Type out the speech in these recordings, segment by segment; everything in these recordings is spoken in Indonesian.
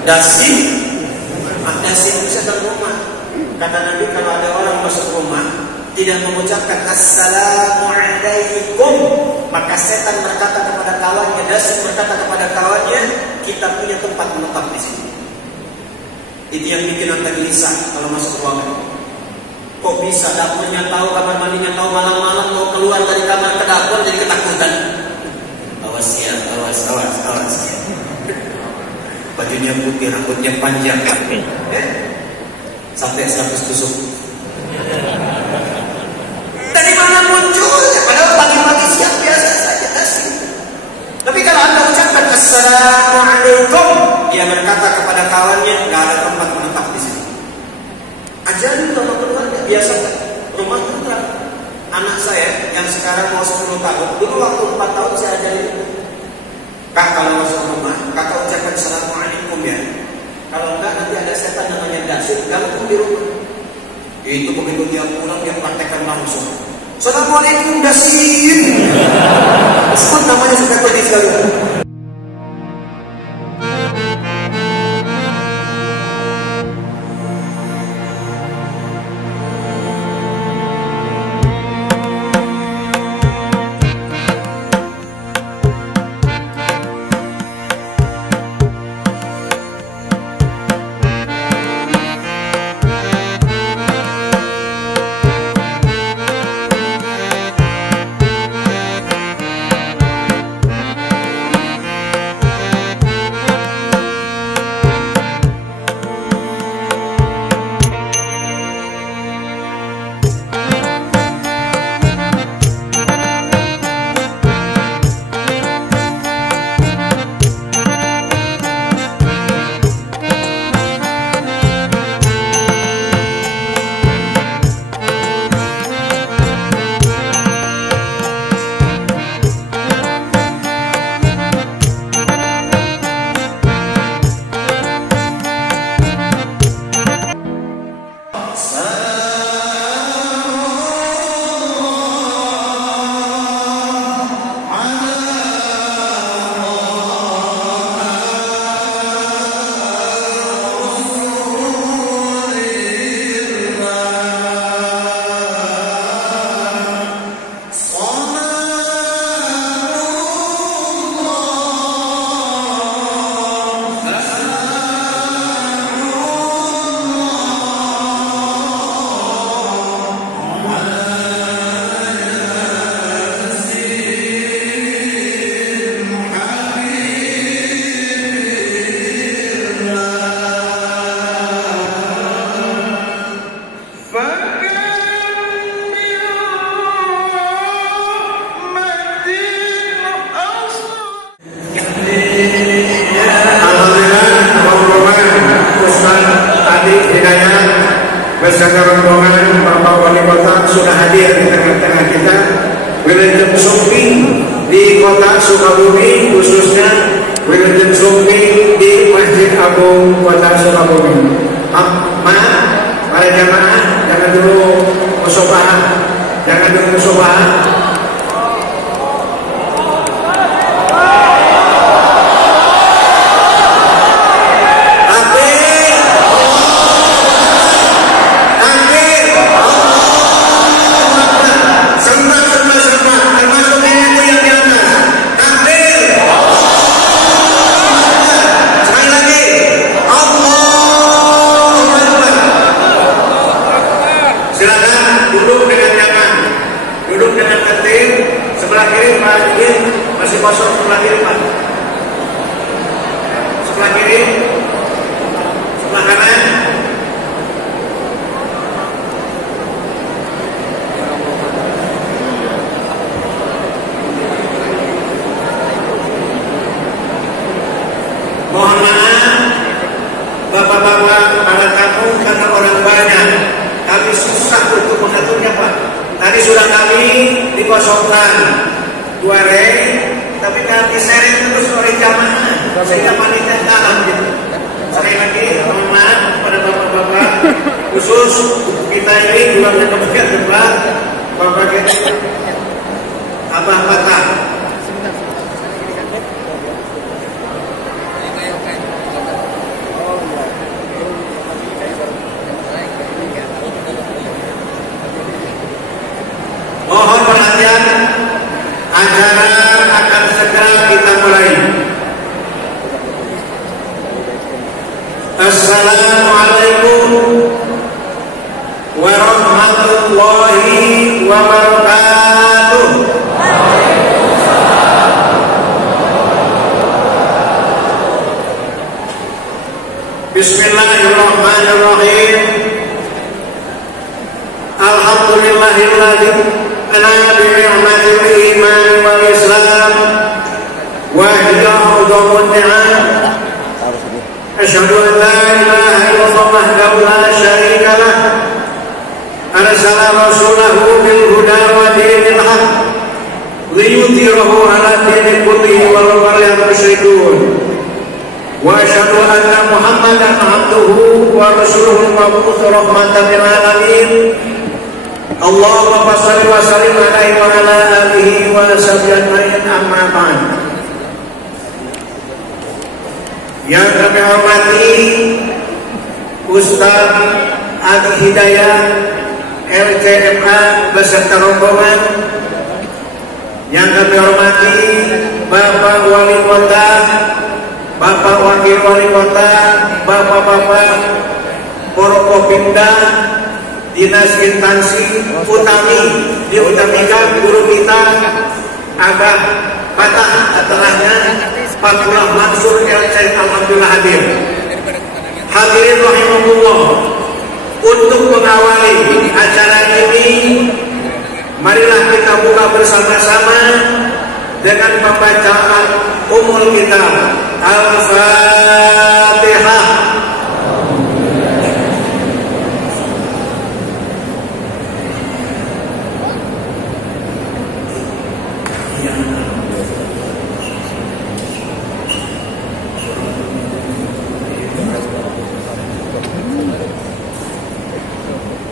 Dasi, dasi itu setan rumah. Kata Nabi, kalau ada orang masuk rumah tidak mengucapkan Assalamualaikum, maka setan berkata kepada kawannya, dasi berkata kepada kawannya, kita punya tempat menetap di sini. Itu yang bikin anda gelisah kalau masuk ruangan. Kok bisa dapurnya tahu, kamar mandinya tahu, malam-malam mau keluar dari kamar ke dapur jadi ketakutan. Awas ya, awas ya. Bajunya putih, rambutnya panjang, sampai 100 tusuk. Dari mana munculnya? Padahal pagi-pagi siap biasa saja dasi. Tapi kalau anda ucapkan Assalamualaikum, dia berkata kepada kawannya, nggak ada tempat menetap di sini. Ajarin kalau keluarga biasa rumah putra. Anak saya yang sekarang mau 10 tahun, dulu waktu 4 tahun saya ajarin. Kak, kalau masuk rumah, kakak ucapkan Assalamualaikum ya. Kalau enggak nanti ada setan namanya dasir ganggu di rumah. Itu begitu dia pulang dia praktekkan langsung. Assalamualaikum dasir. Sebut namanya sudah pedih sekali. bersama rombongan Bapak Wali Kota sudah hadir di tengah-tengah kita. Wilujeng Sumpi di Kota Sukabumi, khususnya Wilujeng Sumpi di Masjid Agung Kota Sukabumi. Maaf, para jamaah jangan dulu musobah, kosong sebelah kiri Pak, sebelah kiri, sebelah kanan. Mohon maaf Bapak-bapak para tamu karena orang banyak, kami susah untuk mengaturnya Pak. Tadi sudah kami dikosongkan 2 rek, tapi nanti sering terus oleh jamaah sehingga panitia kalah gitu. Sekali lagi mohon maaf pada bapak-bapak, khusus kita ini juga kemudian debat bapak kita Abah Patah. Assalamualaikum warahmatullahi wabarakatuh. Bismillahirrahmanirrahim. Alhamdulillahilladzi an'ama bi ni'matil iman wal islam wa hiya a'dhamu ni'am. Asyhadu an la ilaha illallah wahdahu la syarika lah. Arsala rasulahu bil huda wa dinil haq liyudhhirahu 'ala dini kullihi walau karihal musyrikun. Wa asyhadu anna Muhammadan abduhu wa rasuluhu mab'uts rahmatan lil alamin. Allahumma shalli wa sallim alaihi wa ala alihi wa sahbihi ajma'in, amma ba'd. Yang kami hormati Ustaz Adi Hidayat LCMA beserta rombongan, yang kami hormati Bapak Wali Kota, Bapak Wakil Wali Kota, Bapak-bapak Forkopimda, Dinas Instansi Utami, diutamikan guru kita Abah Patah setelahnya Fatullah Mansur LC, alhamdulillah hadir. Hadirin rahimahullah, untuk mengawali acara ini, marilah kita buka bersama-sama dengan pembacaan Ummul Kitab Al-Fatihah.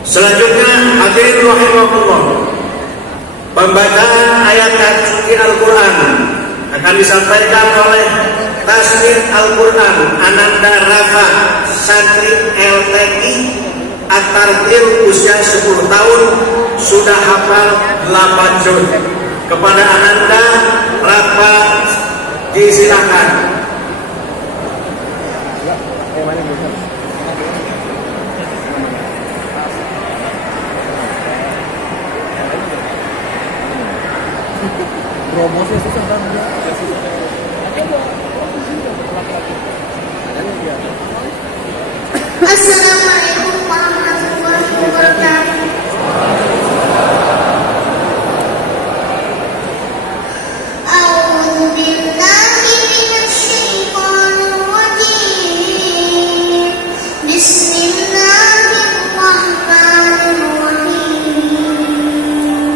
Selanjutnya, hadirin rahimahullah, pembacaan ayat suci Al-Quran akan disampaikan oleh Tasmir Al-Quran Ananda Rafa, santri LTI At-Tartil, usia 10 tahun, sudah hafal 8 juz. Kepada Ananda Rafa disilakan. Promosi susah kan? Assalamualaikum warahmatullahi wabarakatuh. A'udzu billahi minasy syaithanir rajim. Bismillahirrahmanirrahim.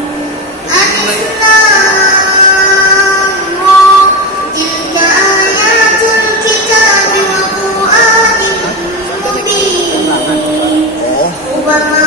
Alif Lam Ra, tilka ayatul kitabi wa Qur'anin mubin. Wa ma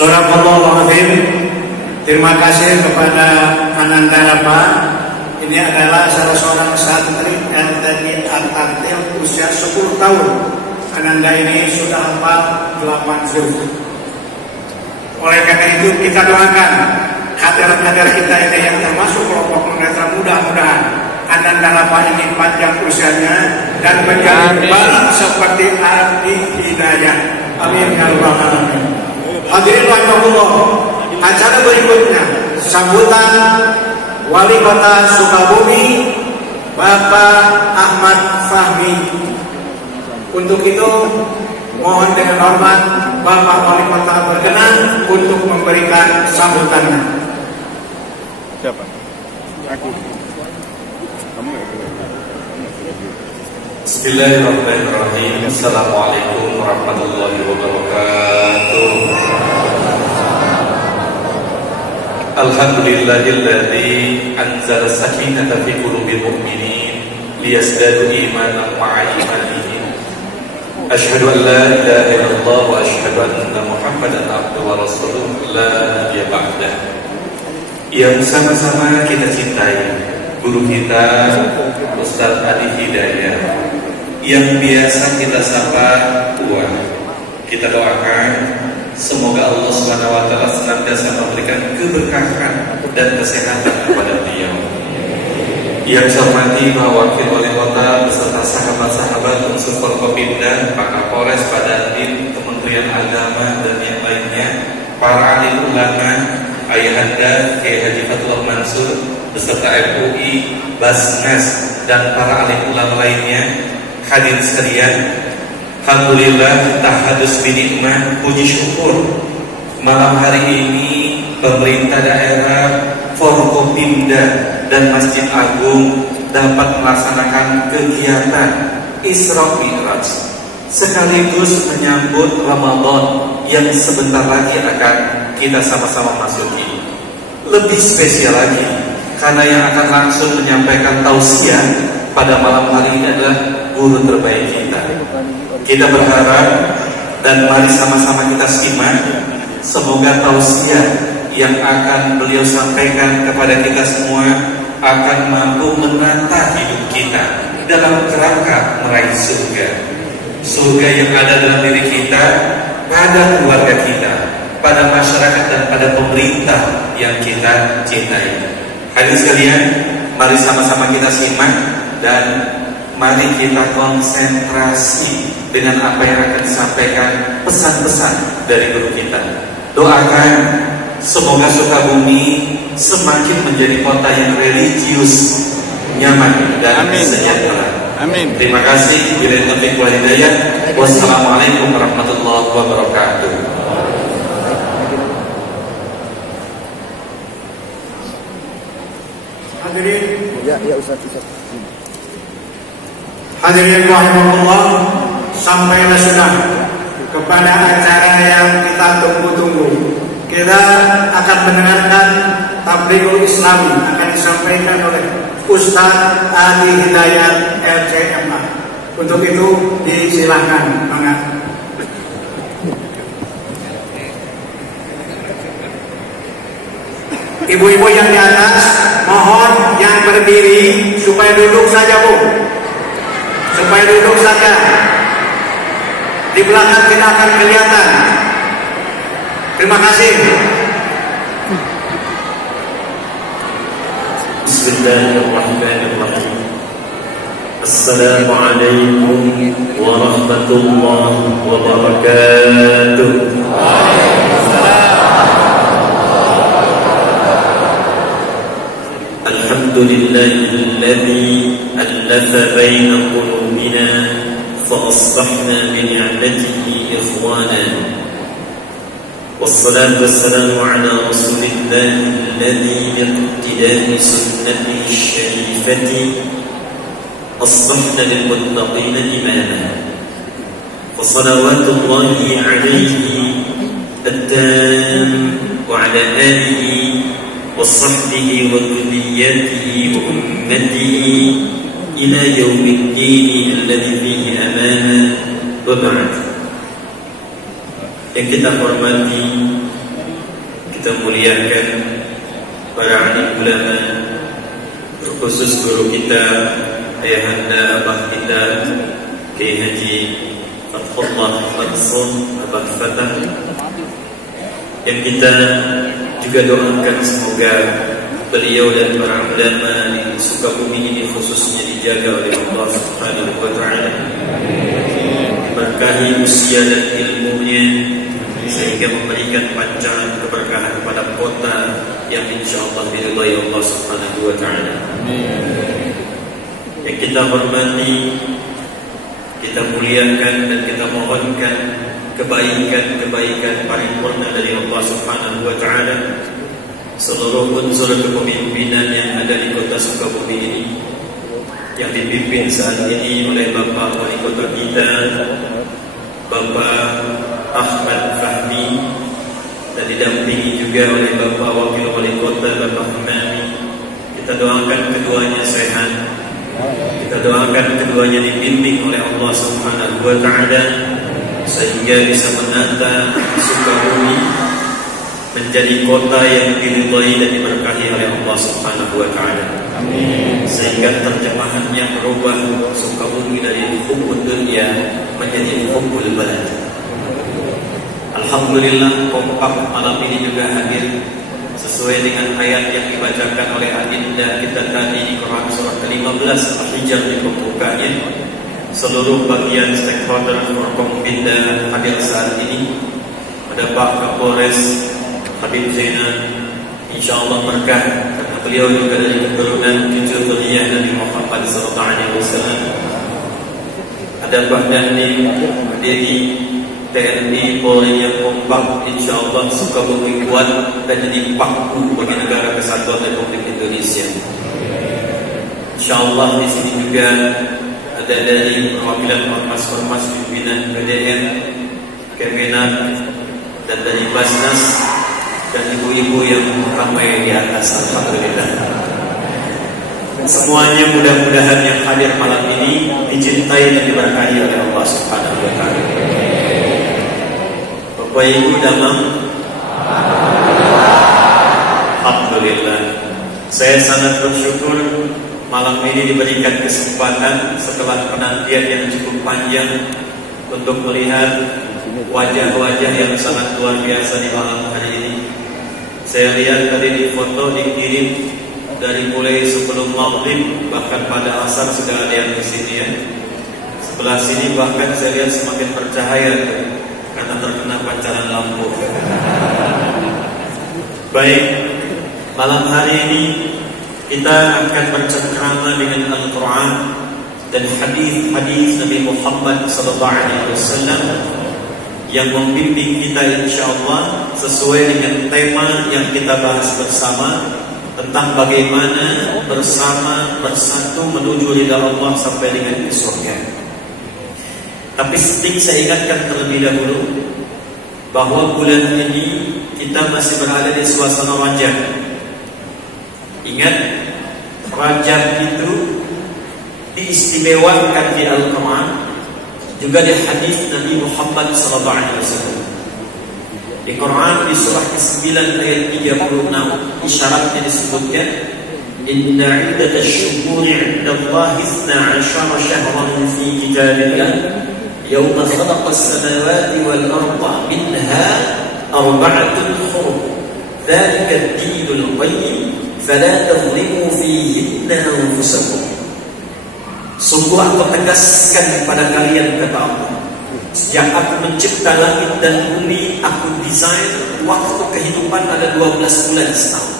Subhanallahirrahmanirrahim. Terima kasih kepada Ananda Rapa. Ini adalah salah seorang santri LTI At-Tartil usia 10 tahun. Ananda ini sudah hafal 8 juz. Oleh karena itu kita doakan kader-kader kita ini yang termasuk kelompok tunanetra, mudah-mudahan Ananda Rapa ini panjang usianya dan menjadi baik seperti Adi Hidayah. Amin ya rabbal alamin. Hadirin rahimakumullah, acara berikutnya sambutan Wali Kota Sukabumi Bapak Ahmad Fahmi. Untuk itu mohon dengan hormat Bapak Wali Kota berkenan untuk memberikan sambutannya. Siapa? Aku. Kamu nggak? Bismillahirrahmanirrahim. Assalamualaikum warahmatullahi wabarakatuh. Alhamdulillahilladzi anzala sakinata fi qulubil mu'minin liyazdadu imanan ma'a imanihim. Asyhadu an la ilaha illallah wa asyhadu anna Muhammadan abduhu wa rasuluhu la nabiyya ba'dah. Yang sama-sama kita cintai guru kita Ustaz Adi Hidayah, yang biasa kita sapa Tuan. Kita doakan semoga Allah Subhanahu wa taala senantiasa memberikan keberkahan dan kesehatan kepada beliau. Yang saya hormati Pak Wakil Wali Kota beserta sahabat-sahabat unsur Forkopimda, Pak Kapolres, Pak Dandim, Kementerian Agama dan yang lainnya, para alim ulama, Ayahanda Kiai Haji Fatullah Mansur beserta MUI, Basnas dan para alim ulama lainnya. Hadirin sekalian, alhamdulillah tahadus binikmah, puji syukur malam hari ini pemerintah daerah, Forkopimda dan Masjid Agung dapat melaksanakan kegiatan Isra Mi'raj sekaligus menyambut Ramadan yang sebentar lagi akan kita sama-sama masuki. Lebih spesial lagi karena yang akan langsung menyampaikan tausiah pada malam hari ini adalah guru terbaik kita. Kita berharap dan mari sama-sama kita simak, semoga tausiah yang akan beliau sampaikan kepada kita semua akan mampu menata hidup kita dalam kerangka meraih surga. Surga yang ada dalam diri kita, pada keluarga kita, pada masyarakat dan pada pemerintah yang kita cintai. Hadirin sekalian, mari sama-sama kita simak dan mari kita konsentrasi dengan apa yang akan disampaikan, pesan-pesan dari guru kita. Doakan semoga Sukabumi semakin menjadi kota yang religius, nyaman dan sejahtera. Amin. Terima kasih. Billahi taufiq wal hidayah. Wassalamualaikum warahmatullahi wabarakatuh. Hadirin, Ya Ustaz. hadirin rahimakumullah, sampailah sudah kepada acara yang kita tunggu-tunggu. Kita akan mendengarkan Tablighul Islami akan disampaikan oleh Ustaz Adi Hidayat LCMA. Untuk itu disilahkan, mangga. Ibu-ibu yang di atas, mohon yang berdiri supaya duduk saja, Bu. Supaya duduk saja. Di belakang kita akan kelihatan. Terima kasih. Bismillahirrahmanirrahim. Assalamualaikum warahmatullahi wabarakatuh. Alhamdulillahilladzi allafa baina qulubina fa asbahna bi ni'matihi ikhwana. والصلاة والسلام على رسول الله الذي باقتداء سنته الشريفة أصبحنا للمتقين إماما. فصلوات الله عليه التام وعلى آله وصحبه وذريته وأمته إلى يوم الدين الذي فيه أمانة. وبعد, yang kita hormati kita muliakan para alim ulama, terkhusus guru kita, ayahanda abah kita Kiai Haji Fathullah Mansur Abah Fatah, yang kita juga doakan semoga beliau dan para ulama di Sukabumi ini khususnya dijaga oleh Allah Subhanahu wa taala, diberkahi usia dan ilmunya sehingga memberikan pancaran keberkahan kepada kota yang insyaallah diridhai Allah Subhanahu wa taala. Yang kita hormati, kita muliakan dan kita mohonkan kebaikan-kebaikan paripurna dari Allah Subhanahu wa taala. Seluruh unsur kepemimpinan yang ada di kota Sukabumi ini yang dipimpin saat ini oleh Bapak Wali Kota kita, Bapak Ahmad Fahmi, dan didampingi juga oleh Bapak Wakil Wali Kota Bapak Hamami. Kita doakan keduanya sehat, kita doakan keduanya dibimbing oleh Allah Subhanahu wa taala sehingga bisa menata Sukabumi menjadi kota yang diridhai dan diberkahi oleh Allah Subhanahu wa taala. Amin. Sehingga terjemahannya merubah Sukabumi dari hubbud dunya menjadi hubbul balad. Alhamdulillah kompak malam ini juga hadir sesuai dengan ayat yang dibacakan oleh adinda kita tadi di Quran surah ke-15 Al-Hijr di pembukanya. Seluruh bagian stakeholder Forkompinda hadir saat ini. Ada Pak Kapolres Habib Zainal, insyaallah berkah karena beliau juga dari keturunan cucu beliau Nabi Muhammad sallallahu alaihi wasallam. Ada Pak Dandim dari TNI Polri yang kompak, insyaallah Sukabumi kuat dan jadi paku bagi negara kesatuan Republik Indonesia. Insyaallah di sini juga ada dari perwakilan ormas-ormas pimpinan PDN, Kemenak, dan dari Basnas, dan ibu-ibu yang ramai di atas. Alhamdulillah. Semuanya mudah-mudahan yang hadir malam ini dicintai dan diberkahi oleh Allah Subhanahu wa taala. Bapak Ibu damang, alhamdulillah. Saya sangat bersyukur malam ini diberikan kesempatan setelah penantian yang cukup panjang untuk melihat wajah-wajah yang sangat luar biasa di malam hari ini. Saya lihat tadi di foto dikirim dari mulai sebelum maghrib, bahkan pada asar sudah ada yang di sini ya. Sebelah sini bahkan saya lihat semakin bercahaya karena terkena pancaran lampu. Baik, malam hari ini kita akan bercengkrama dengan Al-Quran dan hadis-hadis Nabi Muhammad SAW yang membimbing kita insyaallah sesuai dengan tema yang kita bahas bersama tentang bagaimana bersatu menuju ridha Allah sampai dengan ke surga. Tapi sedikit saya ingatkan terlebih dahulu bahwa bulan ini kita masih berada di suasana Rajab. Ingat, Rajab itu diistimewakan di Al-Quran, juga di hadis Nabi Muhammad SAW. Di Quran di surah ke-9 ayat 36 isyaratnya disebutkan, Inna iddatash syuhuri 'indallahi 12 syahran fi kitabillah yawma khalaqas samawati wal arda minha arba'atun hurum dzalika ad-dinul qayyim fala tadhlimu fihinna anfusakum. Sungguh aku tegaskan kepada kalian, kata Allah, sejak aku mencipta langit dan bumi, aku desain waktu kehidupan ada 12 bulan setahun.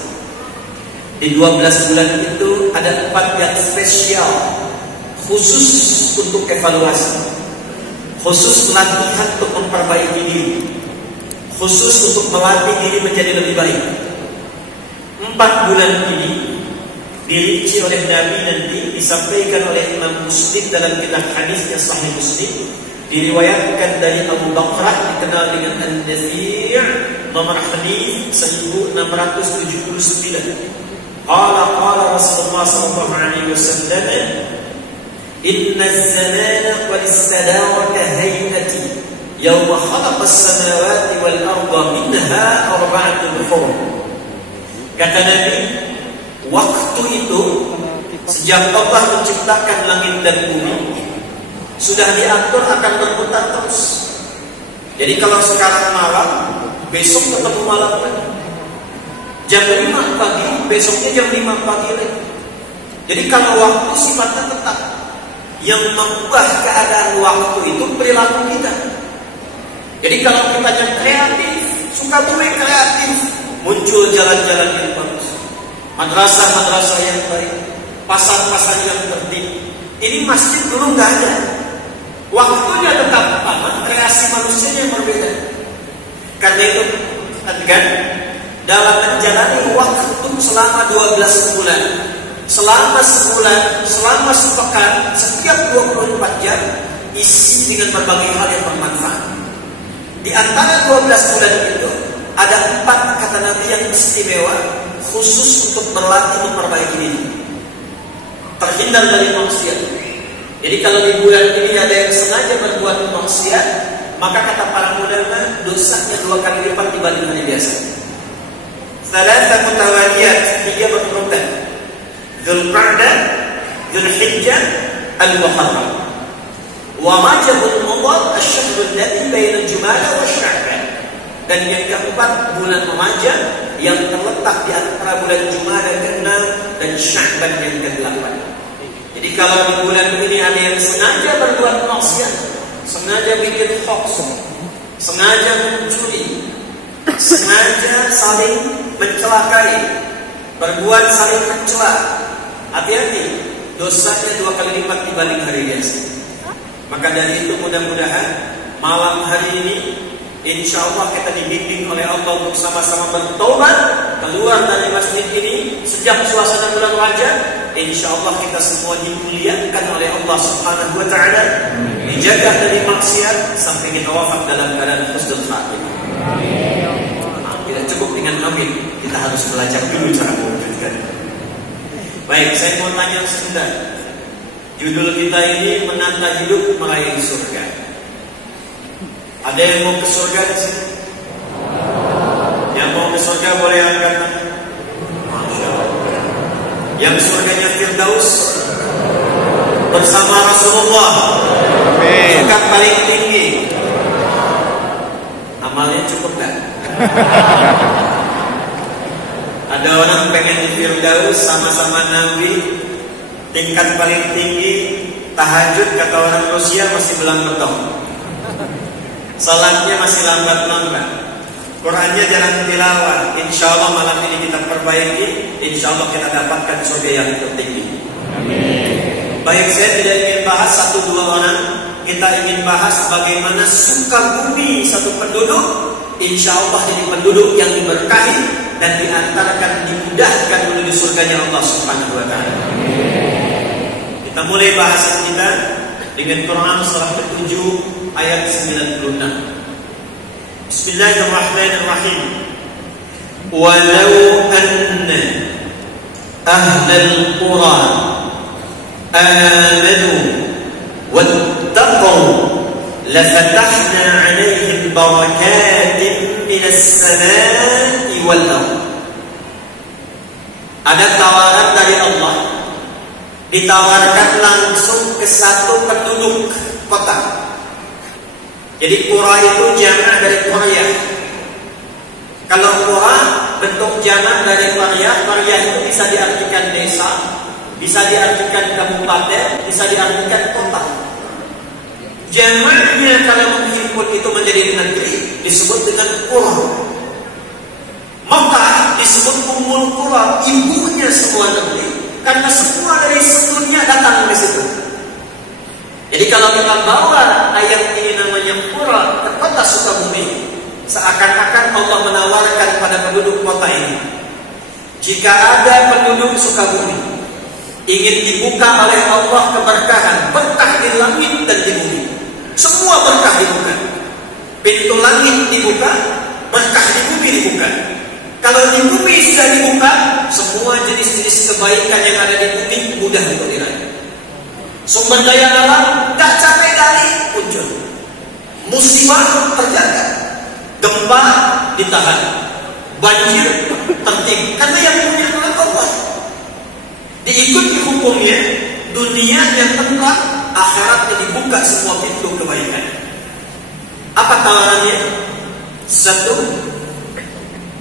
Di 12 bulan itu ada 4 yang spesial, khusus untuk evaluasi, khusus latihan untuk memperbaiki diri, khusus untuk melatih diri menjadi lebih baik. 4 bulan ini dirinci oleh Nabi, nanti disampaikan oleh Imam Muslim dalam kitab hadisnya Sahih Muslim. Diriwayatkan dari Abu Bakrah dikenal dengan An-Nafi', nomor hadis 1679. Qala Rasulullah sallallahu alaihi wasallam, inna az-zamana wal istadaraka hayati yawma khalaqa as-samawati wal arda minha arba'atul hurum. Kata Nabi, waktu itu sejak Allah menciptakan langit dan bumi sudah diatur akan berputar terus. Jadi kalau sekarang malam, besok ketemu malam lagi. Jam 5 pagi, besoknya jam 5 pagi lagi. Jadi kalau waktu sifatnya tetap. Yang mengubah keadaan waktu itu perilaku kita. Jadi kalau kita yang kreatif, suka bumi kreatif, muncul jalan-jalan yang bagus, madrasah-madrasah yang baik, pasar-pasar yang tertib. Ini masjid dulu nggak ada. Waktunya tetap sama, kreasi manusianya yang berbeda. Karena itu, kan, dalam menjalani waktu selama 12 bulan, selama sebulan, selama sepekan, setiap 24 jam, isi dengan berbagai hal yang bermanfaat. Di antara 12 bulan itu, ada 4 kata Nabi yang istimewa, khusus untuk berlatih memperbaiki diri. Terhindar dari maksiat. Jadi kalau di bulan ini ada yang sengaja berbuat maksiat, maka kata para ulama, dosanya 2 kali lipat dibanding hari biasa. Salatah mutawaliyat, 3 berurutan. Dzulqa'dah, Dzulhijjah, Al-Muharram. Wa Rajabul Mudhar, asy-syahrul ladzi baina Jumada wa Sya'ban. Dan yang keempat, bulan Rajab yang terletak di antara bulan Jumada ke-6 dan Sya'ban yang ke-8. Jadi kalau di bulan ini ada yang sengaja berbuat maksiat, sengaja bikin hoax, sengaja mencuri, sengaja saling mencelakai, berbuat saling mencela, hati-hati, dosanya 2 kali lipat dibanding hari biasa. Maka dari itu mudah-mudahan malam hari ini insya Allah kita dibimbing oleh Allah untuk sama-sama bertobat, keluar dari masjid ini sejak suasana bulan Rajab. Insya Allah kita semua dimuliakan oleh Allah Subhanahu Wa Taala, dijaga dari maksiat sampai kita wafat dalam keadaan husnul khatimah. Tidak cukup dengan amin, kita harus belajar dulu cara mewujudkan. Baik, saya mau tanya sebentar. Judul kita ini menata hidup meraih surga. Ada yang mau ke surga di sini? Yang mau ke surga boleh angkat tangan. Masya Allah. Yang surganya Firdaus bersama Rasulullah. Amin. Tingkat paling tinggi. Amalnya cukup kan? Ada orang pengen di Firdaus sama-sama Nabi. Tingkat paling tinggi, tahajud kata orang Rusia masih belang betong. Salatnya masih lambat-lambat. Qurannya jarang tilawah. Insya Allah malam ini kita perbaiki. Insya Allah kita dapatkan surga yang tertinggi. Amin. Baik, saya tidak ingin bahas 1-2 orang. Kita ingin bahas bagaimana Sukabumi satu penduduk, insya Allah jadi penduduk yang diberkahi dan diantarkan, dimudahkan menuju surganya Allah Subhanahu Wa Taala. Kita mulai bahasan kita dengan Quran surah ke-7 ayat 96. Bismillahirrahmanirrahim. Walau anna ahlal qura amanu wattaqaw lafatahna 'alaihim barakatin minas samaa'i wal ardh. Ada tawaran dari Allah, ditawarkan langsung ke satu penduduk kota. Jadi qura itu jamak dari qaryah. Kalau qura bentuk jamak dari qaryah, qaryah itu bisa diartikan desa, bisa diartikan kabupaten, bisa diartikan kota. Jamaknya kalau menghimpun itu menjadi negeri disebut dengan qura. Maka disebut Ummul Qura, ibunya semua negeri. Karena semua dari seluruhnya datang dari situ. Jadi kalau kita bawa ayat ini namanya Qura ke kota Sukabumi, seakan-akan Allah menawarkan pada penduduk kota ini, jika ada penduduk Sukabumi ingin dibuka oleh Allah keberkahan, berkah di langit dan di bumi, semua berkah dibuka. Pintu langit dibuka, berkah di bumi dibuka. Kalau di bumi sudah dibuka, semua jenis-jenis kebaikan yang ada di bumi mudah untuk diraih. Sumber daya alam tak capek kali muncul. Musibah terjaga, gempa ditahan, banjir, tertib. Karena yang punya adalah Allah. Diikuti hukumnya, dunianya tenang, akhiratnya dibuka semua pintu kebaikan. Apa tawarannya? Satu,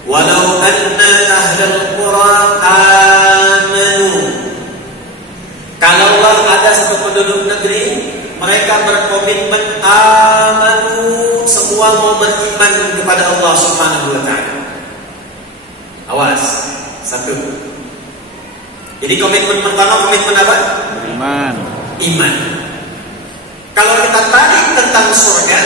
walau anna ahlal qura amanu. Kalaulah ada satu penduduk negeri, mereka berkomitmen amanu, semua mau beriman kepada Allah Subhanahu wa taala. Awas, satu. Jadi komitmen pertama, komitmen apa? Iman. Iman. Kalau kita tarik tentang surga,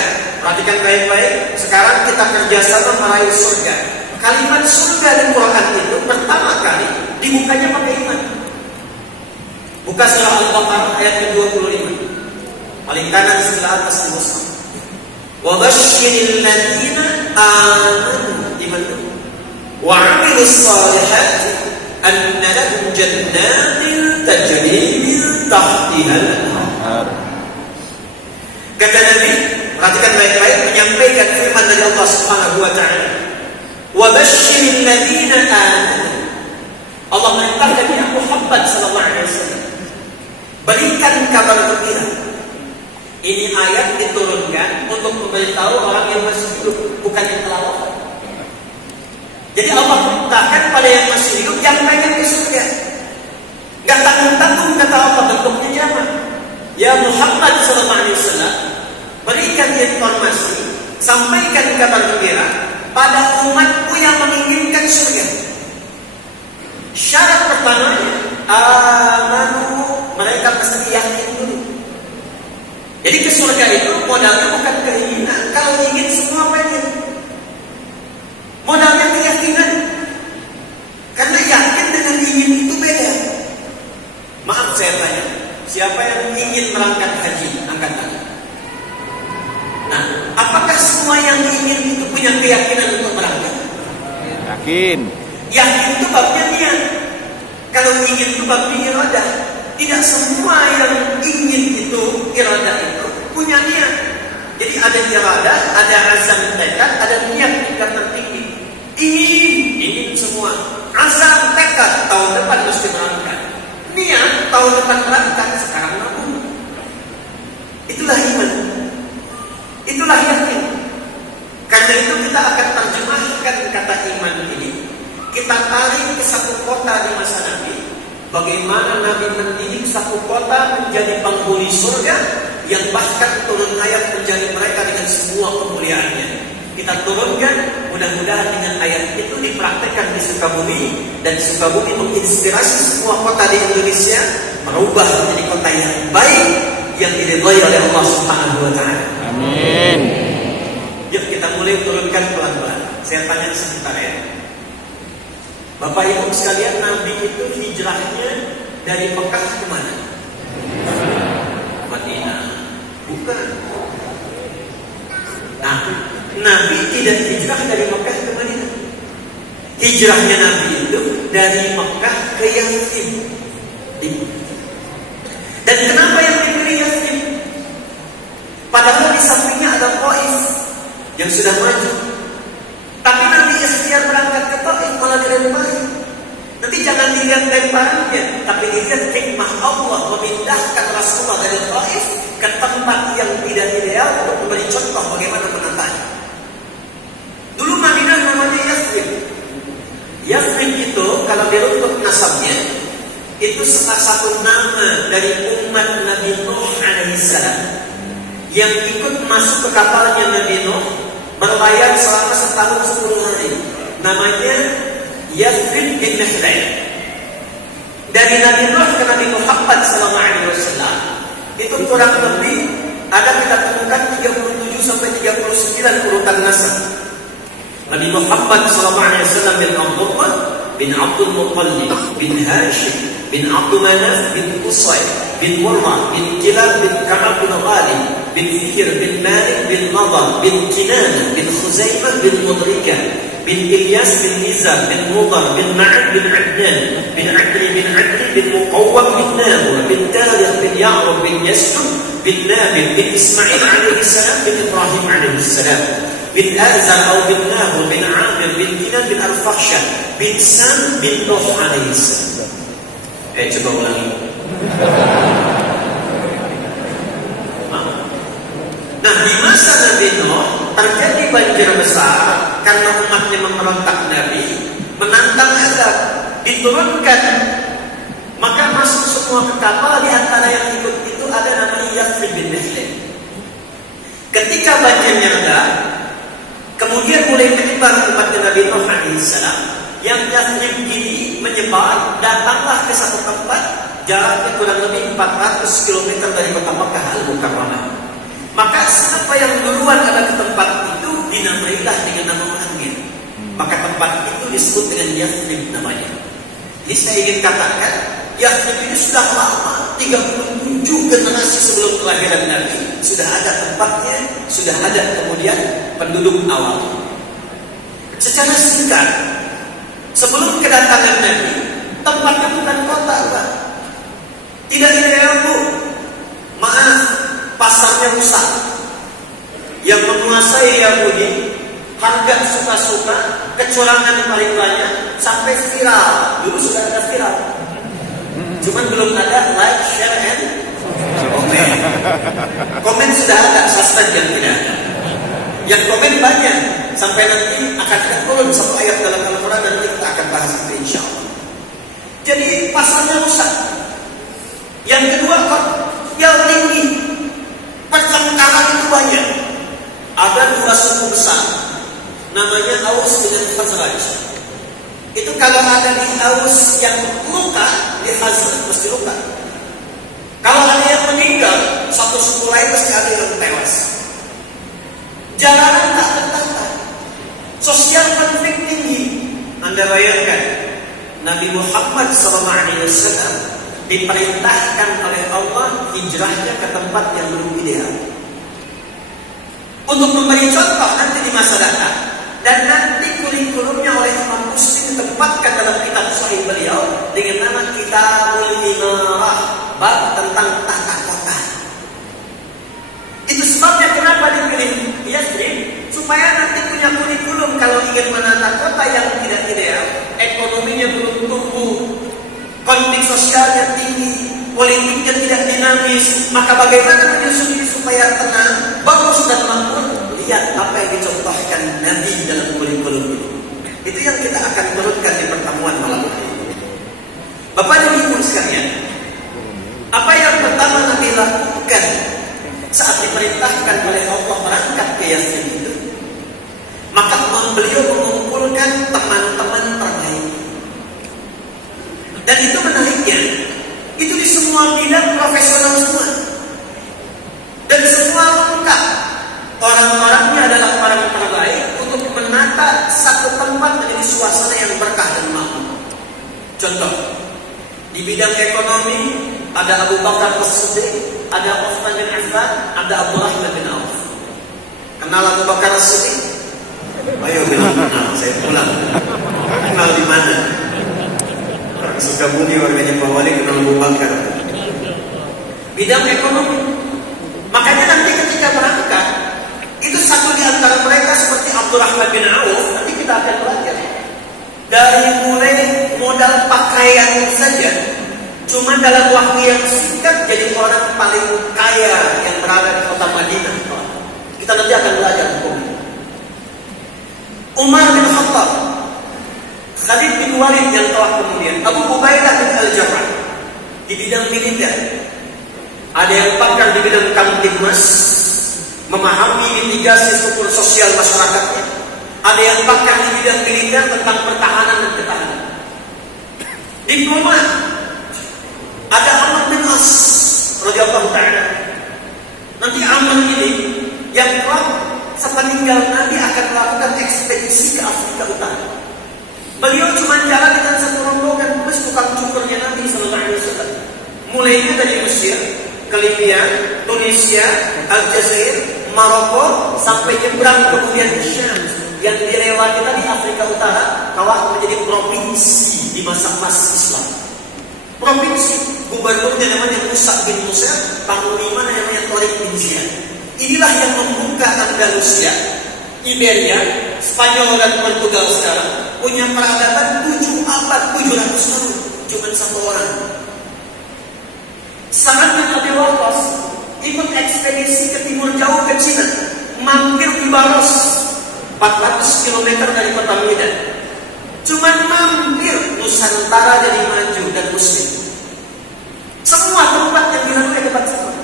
perhatikan baik-baik. Sekarang kita kerjasama meraih surga. Kalimat surga di Quran itu pertama kali dibukanya pakai iman. Buka surah Al-Baqarah ayat ke-25. Paling kanan sebelah atas di mushaf. Wa basyiril ladzina amanu iman wa 'amilus shalihati anna lahum jannatin tajri min tahtiha al-anhar. Kata Nabi, perhatikan baik-baik, menyampaikan firman dari Allah Subhanahu wa taala. Wa basyiril ladzina amanu. Allah merintahkan ya Muhammad sallallahu alaihi wasallam, berikan kabar gembira. Ini ayat diturunkan untuk memberitahu orang yang masih hidup, bukan yang telah wafat. Jadi Allah perintahkan pada yang masih hidup, yang pengen ke surga. Gak tanggung-tanggung kata Allah, bentuknya jamak. Ya Muhammad sallallahu alaihi wasallam, berikan informasi, sampaikan kabar gembira pada umatku yang menginginkan surga. Syarat pertamanya, amanu, mereka mesti yakin dulu. Jadi ke surga itu modalnya bukan keinginan. Kalau ingin semua pengen. Modalnya keyakinan. Karena yakin dengan ingin itu beda. Maaf saya tanya, siapa yang ingin berangkat haji? Angkat tangan. Nah, apakah semua yang ingin itu punya keyakinan untuk berangkat? Yakin. Yakin itu babnya niat. Kalau ingin itu babnya iradah. Tidak semua yang ingin itu, iradah itu punya niat. Jadi ada iradah, ada azam tekad, ada niat tingkat tertinggi. Ingin semua. Azam tekad tahun depan mesti berangkat. Niat tahun depan berangkat, sekarang nabung. Itulah iman. Itulah yakin. Karena itu kita akan terjemahkan kata iman ini. Kita tarik ke satu kota di masa Nabi. Bagaimana Nabi mendidik satu kota menjadi penghuni surga, yang bahkan turun ayat menjadi mereka dengan semua kemuliaannya. Kita turunkan, mudah-mudahan dengan ayat itu dipraktekkan di Sukabumi, dan Sukabumi menginspirasi semua kota di Indonesia merubah menjadi kota yang baik, yang diridhai oleh Allah Subhanahu wa taala. Amin. Yuk kita mulai turunkan pelan-pelan. Saya tanya sebentar ya. Bapak Ibu sekalian, Nabi itu hijrahnya dari Mekah ke mana? Madinah. Bukan. Nah, Nabi tidak hijrah dari Mekah ke Madinah. Hijrahnya Nabi itu dari Mekah ke Yathrib. Dan kenapa yang dipilih Yathrib? Padahal di sampingnya ada Taif yang sudah maju. Tapi Nabi ikhtiar berangkat ke Taif, malah dilemparin. Nanti jangan dilihat lemparannya, tapi dilihat hikmah Allah memindahkan Rasulullah dari Taif ke tempat yang tidak ideal untuk memberi contoh bagaimana menatanya. Dulu Madinah namanya Yathrib. Yathrib itu kalau dirunut nasabnya, itu salah satu nama dari umat Nabi Nuh alaihissalam yang ikut masuk ke kapalnya Nabi Nuh, berlayar selama setahun 10 hari. Namanya Yathrib bin Nahlain. Dari Nabi Nuh ke Nabi Muhammad SAW itu kurang lebih ada kita temukan 37 sampai 39 urutan nasab. Nabi Muhammad SAW bin Abdullah bin Abdul Muttalib bin Hashim bin Abdul Manaf bin Qusay bin Murrah bin Kilab bin Ka'ab bin Ghalib bin Fihr bin Malik bin Nadar bin Kinana bin Khuzaimah bin Mudrikah bin Ilyas bin Nizam bin Mudar bin Ma'ad bin Adnan bin Adli bin Adli bin Muqawwam bin Nahur bin Tarikh bin Ya'rub bin Yasrub bin Nabil bin Ismail alaihi salam bin Ibrahim alaihi salam bin Azar atau bin Nahur bin Amir bin Sinan bin Al-Fakhshan bin Sam bin Nuh alaihissalam. Coba ulangi. Nah, di masa Nabi Nuh terjadi banjir besar karena umatnya memberontak Nabi, menantang azab, diturunkan. Maka masuk semua ke kapal, di antara yang ikut itu ada namanya Yathrib bin Nahlin. Ketika banjirnya reda, kemudian mulai menyebar umat Nabi Nuh alaihissalam. Yang Yathrib ini menyebar, datanglah ke satu tempat, jaraknya kurang lebih 400 km dari kota Makkah Al-Mukarramah. Maka siapa yang duluan ada di tempat itu dinamailah dengan nama Muhammad. Maka tempat itu disebut dengan Yathrib namanya. Jadi saya ingin katakan, Yathrib ini sudah lama, 37 generasi sebelum kelahiran Nabi sudah ada tempatnya, sudah ada kemudian penduduk awal. Secara singkat, sebelum kedatangan Nabi, tempatnya bukan kota, Pak. Tidak ideal, Bu. Maaf, pasarnya rusak. Yang menguasai Yahudi, harga suka-suka, kecurangan paling banyak, sampai viral. Dulu sudah ada viral. Cuman belum ada like, share, and komen. Komen sudah ada, subscribe yang tidak ada. Yang komen banyak, sampai nanti akan turun satu ayat dalam Al-Quran, dan kita akan bahas itu insya Allah. Jadi pasarnya rusak. Yang kedua, yang tinggi, pertengkaran itu banyak. Ada dua suku besar, namanya Aus dengan Khazraj. Itu kalau ada di Aus yang luka, di Khazraj mesti luka. Kalau ada yang meninggal, satu suku lain mesti ada yang tewas. Jalanan tak tertata, sosial konflik tinggi. Anda bayangkan, Nabi Muhammad SAW diperintahkan oleh Allah hijrahnya ke tempat yang belum ideal. Untuk memberi contoh nanti di masa datang, dan nanti kurikulumnya oleh Imam Muslim ditempatkan dalam kitab Sahih beliau dengan nama Kitabul Imarah, bab tentang tata kota. Itu sebabnya kenapa dipilih Yathrib, supaya nanti punya kurikulum kalau ingin menata kota yang tidak ideal, ekonominya belum tumbuh, konflik sosialnya tinggi, politiknya tidak dinamis, maka bagaimana menyusuri supaya tenang, bagus dan makmur? Lihat apa yang dicontohkan Nabi dalam kurikulum ini. Itu yang kita akan turunkan di pertemuan malam ini. Bapak dan Ibu sekalian, apa yang pertama Nabi lakukan saat diperintahkan oleh Allah berangkat ke Yathrib itu? Maka beliau mengumpulkan teman-teman terbaik. Dan itu menariknya, itu di semua bidang profesional semua. Dan semua lengkap. Orang-orangnya adalah orang terbaik untuk menata satu tempat menjadi suasana yang berkah dan makmur. Contoh, di bidang ekonomi ada Abu Bakar As-Siddiq, ada Utsman bin Affan, ada Abdurrahman bin Auf. Kenal Abu Bakar As-Siddiq? Ayo bilang kenal, saya pulang. Kenal di mana? Sukabumi warganya Pak Wali kenal Abu Bakar. Bidang ekonomi. Makanya nanti ketika berangkat, itu satu di antara mereka seperti Abdurrahman bin Auf, nanti kita akan belajar. Dari mulai modal pakaian saja, cuma dalam waktu yang singkat jadi orang paling kaya yang berada di kota Madinah. Kita nanti akan belajar hukum. Umar bin Khattab, Khalid bin Walid yang telah kemudian, Abu Ubaidah bin Al-Jarrah di bidang militer. Ada yang pakar di bidang kamtibmas, memahami mitigasi struktur sosial masyarakatnya. Ada yang pakar di bidang militer tentang pertahanan dan ketahanan. Diplomat, ada Amr bin As radhiyallahu ta'ala. Nanti Amr ini yang kelak sepeninggal Nabi akan melakukan ekspedisi ke Afrika Utara. Beliau cuma jalan dengan satu rombongan plus tukang cukurnya Nabi sallallahu alaihi wasallam. Mulainya dari Mesir ke Libya, Tunisia, Aljazair, Maroko, sampai nyebrang kemudian ke Syam. Yang dilewati tadi Afrika Utara, telah menjadi provinsi di masa emas Islam. Provinsi, gubernurnya namanya Musa bin Musa, panglima namanya Tariq bin Ziyad. Inilah yang membuka Andalusia Iberia, Spanyol dan Portugal sekarang punya peradaban 7 abad 700 tahun, cuma 1 orang. Sangatnya Nabi Waqas ikut ekspedisi ke timur jauh ke Cina, mampir di Baros 400 km dari kota Medan. Cuman mampir, Nusantara jadi maju dan muslim. Semua tempat yang dilalui hebat semua.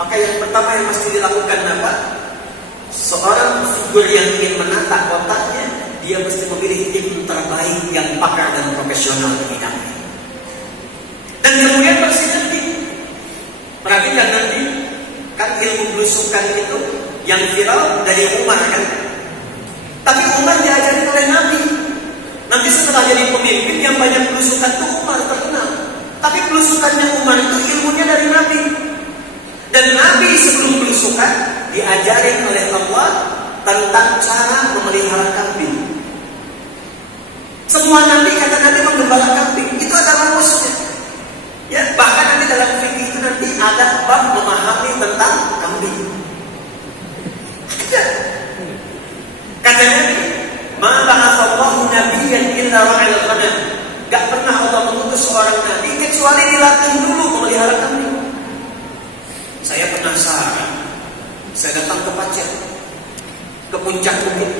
Maka yang pertama yang mesti dilakukan apa? Seorang figur yang ingin menata kotanya, dia mesti memilih tim terbaik yang pakar dan profesional di bidangnya. Dan kemudian bersinergi. Perhatikan nanti, kan ilmu belusukan itu yang viral dari Umar kan. Tapi Umar diajari oleh Nabi. Nanti setelah jadi pemimpin yang banyak belusukan itu Umar terkenal. Tapi belusukannya Umar itu ilmunya dari Nabi. Dan Nabi sebelum belusukan diajarin oleh Allah tentang cara memelihara kambing. Semua Nabi kata Nabi menggembala kambing. Itu ada rumusnya. Ya, bahkan nanti dalam fikih itu nanti ada bab memahami tentang kambing. Ada. Kata Nabi, "Ma ba'atsallahu nabiyyan illa ra'al ghanam." Gak pernah Allah mengutus seorang nabi kecuali dilatih dulu memelihara kambing. Saya penasaran. Saya datang ke Pacet, ke puncak bukit.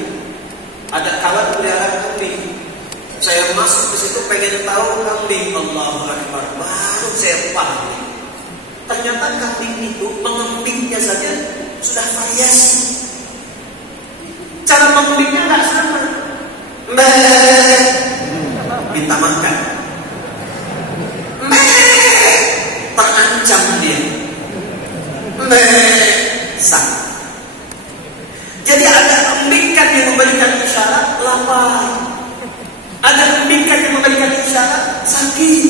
Ada kawan pelihara kambing. Saya masuk ke situ pengen tahu kambing. Allahu Akbar. Baru saya paham. Ternyata kambing itu mengembingnya saja sudah variasi. Cara mengembingnya nggak sama. Minta makan. Terancam dia. Sakit. Jadi ada kambingkan yang memberikan isyarat lapar. Ada kambingkan yang memberikan isyarat sakit.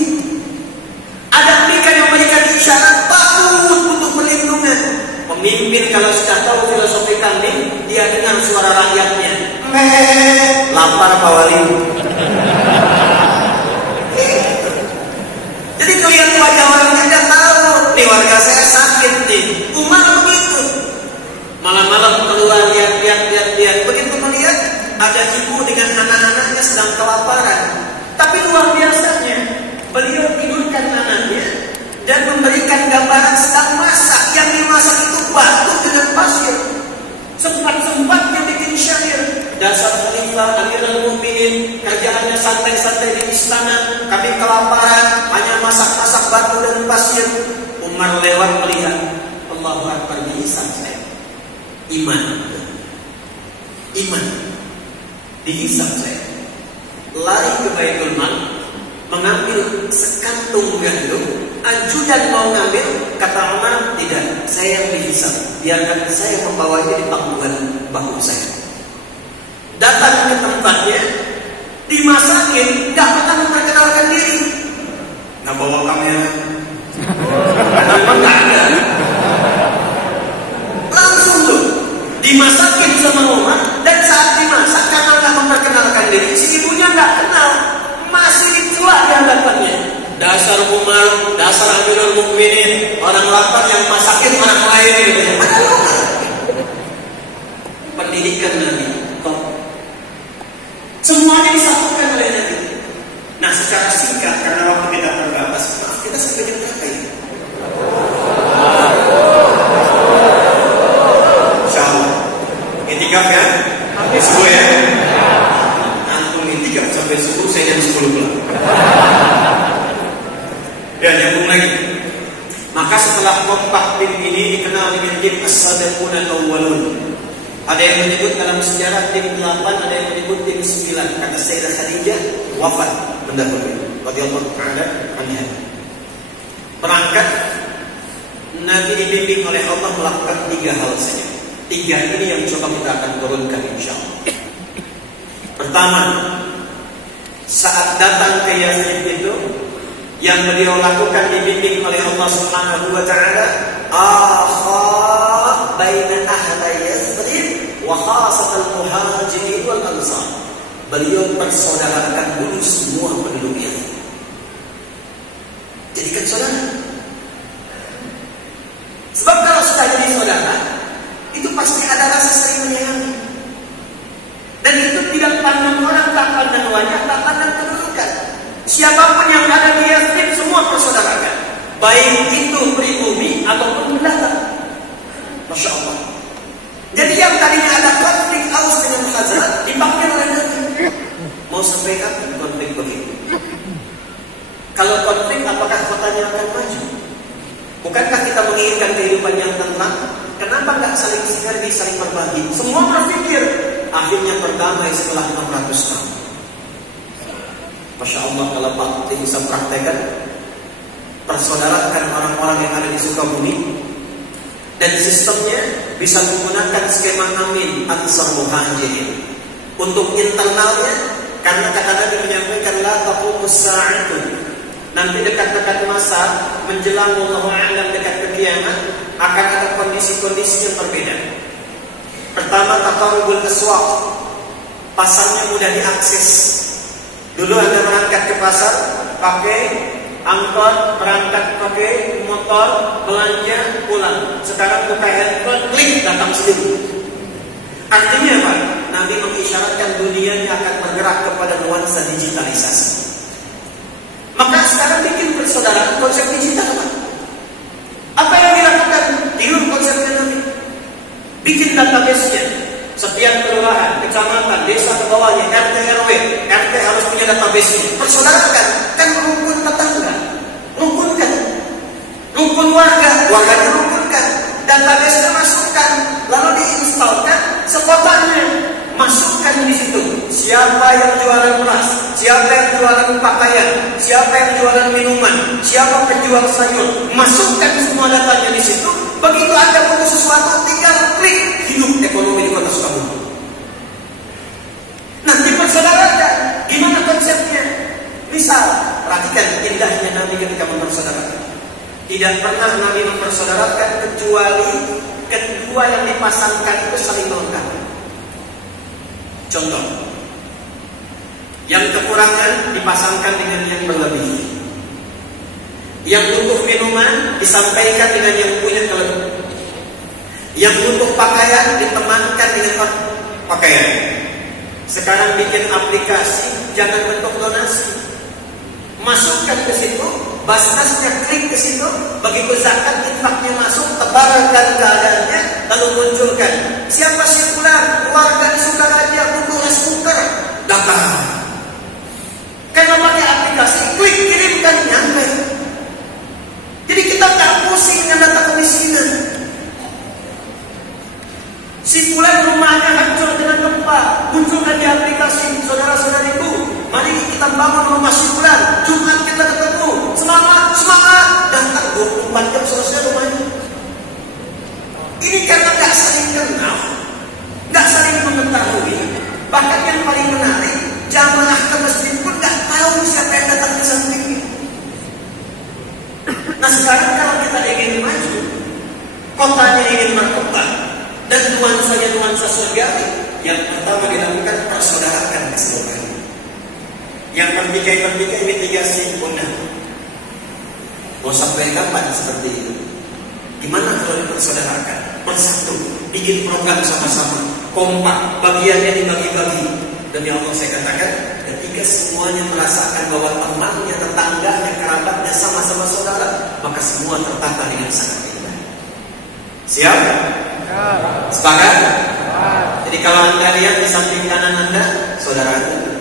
Ada kambingkan yang memberikan isyarat takut butuh perlindungan. Pemimpin kalau sudah tahu filosofi kambing, dia dengar suara rakyatnya. Lapar Pak Wali. Jadi kalian wajah orangnya dia tahu, nih warga saya sakit nih. Umar begitu. Malam-malam keluar lihat. Begitu melihat ada ibu dengan anak-anaknya sedang kelaparan. Tapi luar biasanya, beliau tidurkan anaknya dan memberikan gambaran sedang masak. Yang dimasak itu batu dengan pasir. Sempat-sempatnya bikin syair. Dasar khalifah Amirul Mukminin, kerjaannya santai-santai di istana. Kami kelaparan, hanya masak-masak batu dan pasir. Umar lewat melihat, Allahu Akbar, dihisap saya. Iman. Dihisap saya. Lari ke Baitul Mal, mengambil sekantung gandum. Ajudan mau ngambil, kata Umar, tidak, saya yang dihisap. Biarkan saya membawanya di pangkuan bahu saya. Datang ke tempatnya, dimasakin, gak pernah memperkenalkan diri. Gak bawa kamera. Kenapa gak ada? Langsung tuh dimasakin sama Umar. Dan saat dimasak, karena gak memperkenalkan diri, si ibunya gak kenal, masih dicelak di hadapannya. Dasar Umar, dasar Amirul Mukminin, orang lapar yang masakin orang lain gitu. Pendidikan Nabi, semuanya disatukan oleh Nabi. Nah, secara singkat karena waktu kita terbatas, maaf kita sampai jam berapa ya? Insyaallah. Itikaf ya? Sampai subuh ya? Antum itikaf sampai subuh, saya jam 10 pulang. Dan nyambung lagi. Maka setelah kompak tim ini dikenal dengan tim As-Sabiqun Al-Awwalun. Ada yang menyebut dalam sejarah tim 8, ada yang menyebut tim 9. Karena Sayyidah Khadijah wafat mendahului. Radhiyallahu ta'ala anha. Berangkat, Nabi dibimbing oleh Allah melakukan 3 hal saja. 3 ini yang coba kita akan turunkan insyaallah. Pertama, saat datang ke Yathrib itu, yang beliau lakukan dibimbing oleh Allah Subhanahu wa taala, akha baina ahli Yathrib wa khasatal muhajirin wal ansar. Beliau persaudarakan dulu semua penduduk Yathrib. Jadikan saudara. Sebab kalau sudah jadi saudara, itu pasti ada rasa saling menyayangi. pandang wajah, tak pandang kedudukan. Siapapun yang ada di Yathrib semua persaudarakan, baik itu pribumi ataupun belakang. Masya Allah. Jadi yang tadinya ada konflik Aus dengan Khazraj dipanggil oleh Nabi. Mau sampai kapan konflik begitu? Kalau konflik, apakah kotanya akan maju? Bukankah kita menginginkan kehidupan yang tenang? Kenapa nggak saling sinergi, saling berbagi? Semua berpikir akhirnya berdamai setelah 600 tahun. Masya Allah, kalau Pak bisa praktekkan, persaudarakan orang-orang yang ada di Sukabumi, dan sistemnya bisa menggunakan skema Amin Ansar Muhajirin. Untuk internalnya, karena kata Nabi menyampaikan la taqumus sa'atu, nanti dekat-dekat masa menjelang wallahu a'lam dekat ke kiamat akan ada kondisi-kondisi yang berbeda. Pertama, taqarrubul aswaq, pasarnya mudah diakses. Dulu Anda berangkat ke pasar pakai angkot, berangkat pakai motor, belanja, pulang. Sekarang buka handphone, klik, datang sendiri. Artinya apa? Nabi mengisyaratkan dunianya akan bergerak kepada nuansa digitalisasi. Maka sekarang bikin persaudaraan konsep digital apa? Apa yang dilakukan? Tiru konsepnya Nabi. Bikin database-nya. Setiap kelurahan, kecamatan, desa ke bawahnya, RT RW, RT harus punya database-nya. Persaudarakan, kan rukun tetangga, rukunkan, rukun warga, warga dirukunkan, database-nya masukkan, lalu diinstalkan sekotanya, masukkan di situ. Siapa yang jualan beras, siapa yang jualan pakaian, siapa yang jualan minuman, siapa penjual sayur, masukkan semua datanya di situ. Begitu Anda butuh sesuatu, tinggal klik, hidup ekonomi di kota Sukabumi. Nanti persaudarakan, gimana konsepnya? Misal, perhatikan indahnya Nabi ketika mempersaudarakan. Tidak pernah Nabi mempersaudarakan kecuali kedua yang dipasangkan itu saling melengkapi. Contoh, yang kekurangan dipasangkan dengan yang berlebih. Yang butuh minuman disampaikan dengan yang punya kelebihan. Yang butuh pakaian ditemankan dengan pakaian. Sekarang bikin aplikasi, jangan bentuk donasi. Masukkan ke situ, Basnasnya klik ke situ, begitu zakat infaknya masuk, tebarkan keadaannya, lalu munculkan. Siapa sirkular, keluarga di Sukaraja butuh rice cooker, datang. Karena pakai aplikasi, klik kirimkan, nyampe. Jadi kita tak pusing dengan data kemiskinan. Si fulan rumahnya hancur dengan gempa, munculkan di aplikasi, saudara-saudariku, mari kita bangun rumah si fulan, Jumat kita ketemu, semangat, semangat, datang 24 jam selesai rumahnya. Ini karena gak saling kenal, gak saling mengetahui. Bahkan yang paling menarik, jamaah ke masjid pun gak tahu siapa yang datang di sampingnya. Nah sekarang kalau kita ingin maju, kotanya ingin berkembang, dan nuansa surgawi, yang pertama dilakukan persaudaraan keseluruhan. Yang bertikai mitigasi punah. Mau sampai kapan seperti itu? Gimana kalau dipersaudarakan? Bersatu, bikin program sama-sama, kompak, bagiannya dibagi-bagi. Demi Allah saya katakan, ketika semuanya merasakan bahwa temannya, tetangganya, kerabatnya sama-sama saudara, maka semua tertata dengan sangat indah. Siap? Sepakat? Jadi kalau Anda lihat di samping kanan Anda, saudara Anda.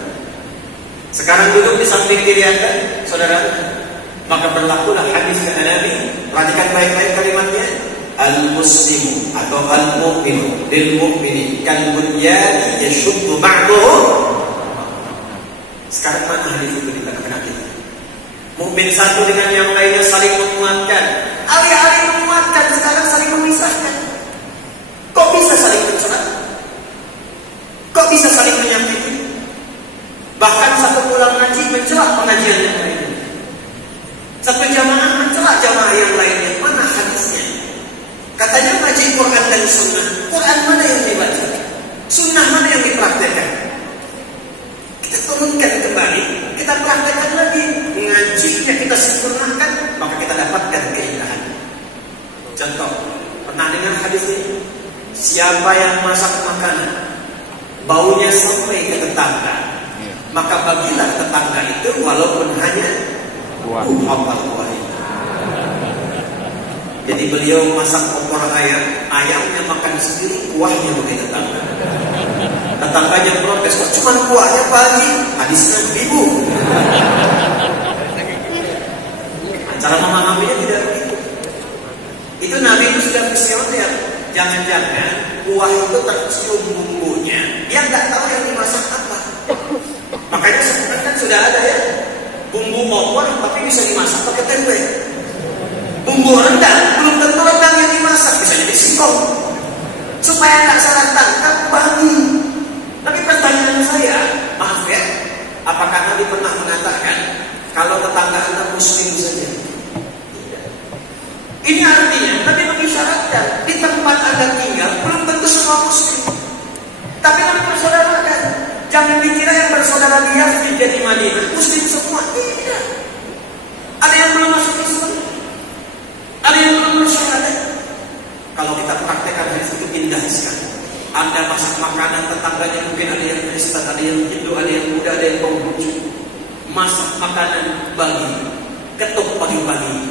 Sekarang duduk di samping kiri Anda, saudara Anda. Maka berlakulah hadis kata Nabi. Perhatikan baik-baik kalimatnya. Al-muslimu atau al-mu'minu lil mu'mini kal bunyani yashuddu ba'duhu. Sekarang mana hadis itu di tengah-tengah kita? Mukmin satu dengan yang lainnya saling menguatkan. Alih-alih menguatkan, sekarang saling memisahkan. Kok bisa saling mencelah? Kok bisa saling menyakiti? Bahkan satu pulang ngaji mencelah pengajian yang lainnya. Satu jamaah mencelah jamaah yang lainnya. Mana hadisnya? Katanya ngaji Quran dan Sunnah. Quran mana yang dibaca? Sunnah mana yang dipraktekkan? Kita turunkan kembali, kita praktekkan lagi. Ngajinya kita sempurnakan, maka kita dapatkan keindahan. Contoh, pernah dengar hadis ini? Siapa yang masak makanan, baunya sampai ke tetangga, maka bagilah tetangga itu walaupun hanya Buah. buah. Jadi beliau masak opor ayam, ayamnya makan sendiri, kuahnya bagi tetangga. Tetangganya protes, kok cuma kuahnya pagi, hadisnya 1000. Cara memahaminya tidak begitu. Itu Nabi itu sudah visioner. Jangan-jangan kuah itu tercium bumbunya, dia nggak tahu yang dimasak apa. Makanya sekarang kan sudah ada ya bumbu opor, tapi bisa dimasak pakai tempe. Bumbu rendang, belum tentu rendang yang dimasak, bisa jadi singkong. Supaya nggak salah tangkap, bagi. Tapi pertanyaan saya, maaf ya, apakah Nabi pernah mengatakan kalau tetangga Anda muslim saja? Tidak. Ini artinya Nabi mengisyaratkan di tempat Anda tinggal belum tentu semua muslim. Tapi Nabi bersaudarakan. Jangan dikira yang bersaudara dia jadi Madinah muslim semua. Tidak. Ada yang belum masuk Islam. Ada yang belum bersyahadat. Kalau kita praktekkan hadis itu indah sekali. Anda masak makanan, tetangganya mungkin ada yang Kristen, ada yang Hindu, ada yang Buddha, ada yang Konghucu. Masak makanan bagi, ketuk pagi-pagi.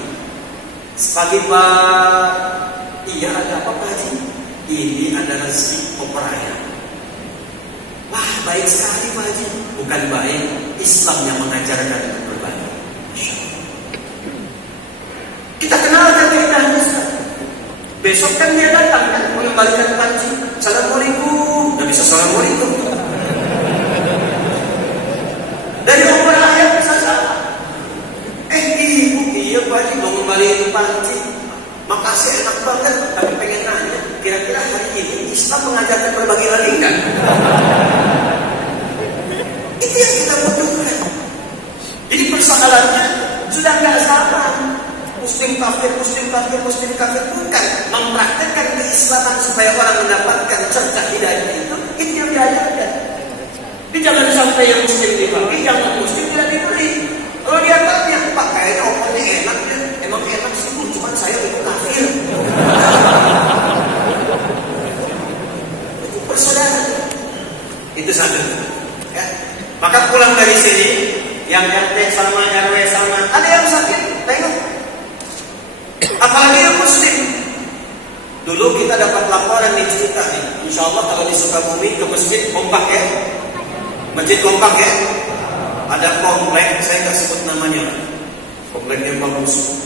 Pagi Pak, iya ada apa Pak Haji? Ini ada rezeki opor ayam. Wah baik sekali Pak Haji. Bukan baik, Islam yang mengajarkan berbagi. Kita kenal kan keindahannya. Besok kan dia datang kan mengembalikan panci. Assalamualaikum. Nggak bisa assalamualaikum. Dari opor ayam bisa salah. Ibu, iya Pak Haji mau ngembalikan panci. Makasih enak banget. Tapi pengen nanya, kira-kira hari ini Islam mengajarkan berbagi lagi enggak? Itu yang kita butuhkan. Jadi persoalannya sudah nggak sama. Muslim kafir bukan mempraktekkan keislaman supaya orang mendapatkan cercah hidayah itu yang diajarkan. Jadi jangan sampai yang muslim dibagi, yang muslim tidak diberi. Kalau dia tanya, Pak kayaknya opornya enak ya, emang enak sih Bu, cuman saya itu kafir. Itu persaudaraan. Itu satu. Ya. Maka pulang dari sini, yang RT sama RW sama, ada yang sakit, tengok. Apalagi yang muslim. Dulu kita dapat laporan nih cerita nih. Insya Allah kalau di Sukabumi ke masjid kompak ya. Masjid kompak ya. Ada komplek, saya nggak sebut namanya. Kompleknya bagus.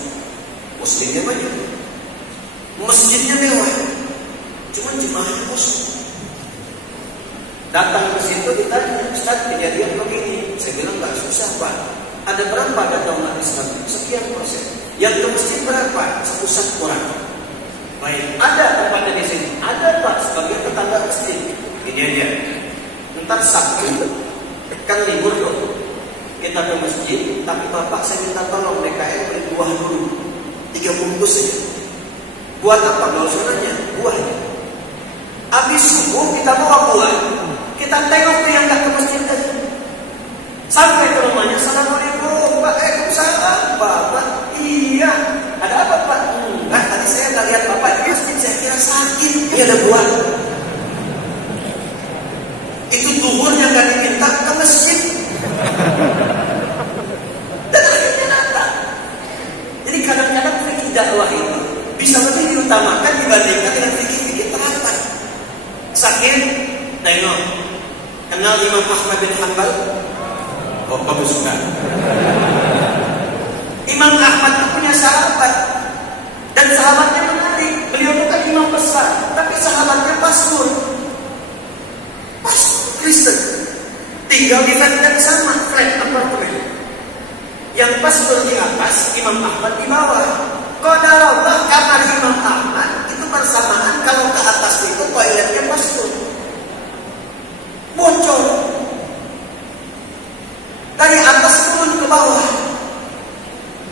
Muslimnya banyak. Masjidnya mewah. Cuma jemaahnya kosong. Datang ke situ ditanya, Ustaz kejadian begini. Saya bilang nggak susah Pak. Ada berapa data umat Islam? Sekian persen. Yang ke masjid berapa? 1 orang. Baik, ada tempatnya di sini. Ada Pak, sebagian tetangga masjid. Ini aja. Entar Sabtu, kan libur dong. Kita ke masjid, tapi Bapak saya minta tolong DKM beli buah dulu. 3 bungkus saja. Buat apa? Gak usah nanya, buahnya. Habis subuh kita bawa buah. Kita tengok tuh yang gak ke masjid tadi. Sampai ke rumahnya, Assalamualaikum Pak, Waalaikumsalam Bapak. Iya, ada apa Pak? Enggak, tadi saya nggak lihat Bapak di masjid, saya kira sakit. Ini ada buah. Itu duhurnya nggak diminta ke masjid. Dan akhirnya datang. Jadi kadang-kadang fikih dakwah itu bisa lebih diutamakan dibandingkan dengan fikih-fikih terapan. Sakit, tengok. Kenal Imam Ahmad bin Hanbal? Oh, bagus kan? Imam Ahmad itu punya sahabat. Dan sahabatnya menarik. Beliau bukan imam besar, tapi sahabatnya pastor. Pastor Kristen. Tinggal di flat yang sama, flat apartemen. Yang pastor di atas, Imam Ahmad di bawah. Qadarullah, kamar Imam Ahmad itu bersamaan kalau ke atas itu toiletnya pastor. Bocor. Dari atas turun ke bawah.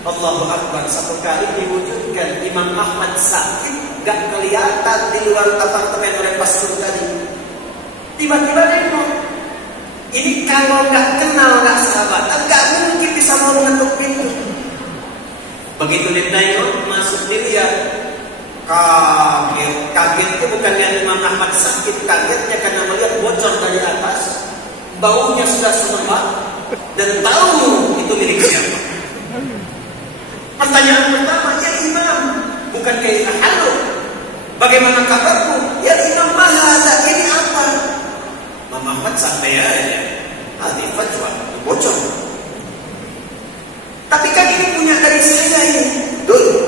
Allahu Akbar. Satu kali diwujudkan Imam Ahmad sakit, gak kelihatan di luar apartemen oleh pastor tadi. Tiba-tiba nengok. Ini kalau gak kenal, gak sahabatan, gak mungkin bisa mau mengetuk pintu. Begitu dia nengok, masuk dia kaget. Kagetnya bukan lihat Imam Ahmad sakit, kagetnya karena melihat bocor dari atas. baunya sudah semerbak, dan tahu itu milik siapa. Pertanyaan pertama, ya imam, bukan kayak halo, bagaimana kabarmu? Ya imam, mahala, ini apa? Muhammad sampai aja, hati fatwa bocor. Tapi kan ini punya dari saya ini, dulu.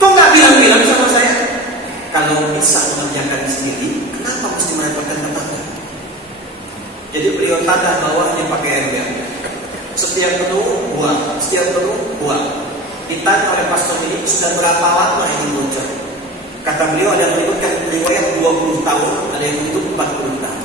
Kok nggak bilang-bilang sama saya? Kalau bisa mengerjakan sendiri, kenapa mesti merepotkan tetangga? Jadi beliau tanda bawahnya pakai ember. Setiap penuh buang, setiap penuh buang. Ditanya oleh pastor ini, sudah berapa lama ini bocor? Kata beliau ada yang menyebutkan riwayat 20 tahun, ada yang menyebut 40 tahun.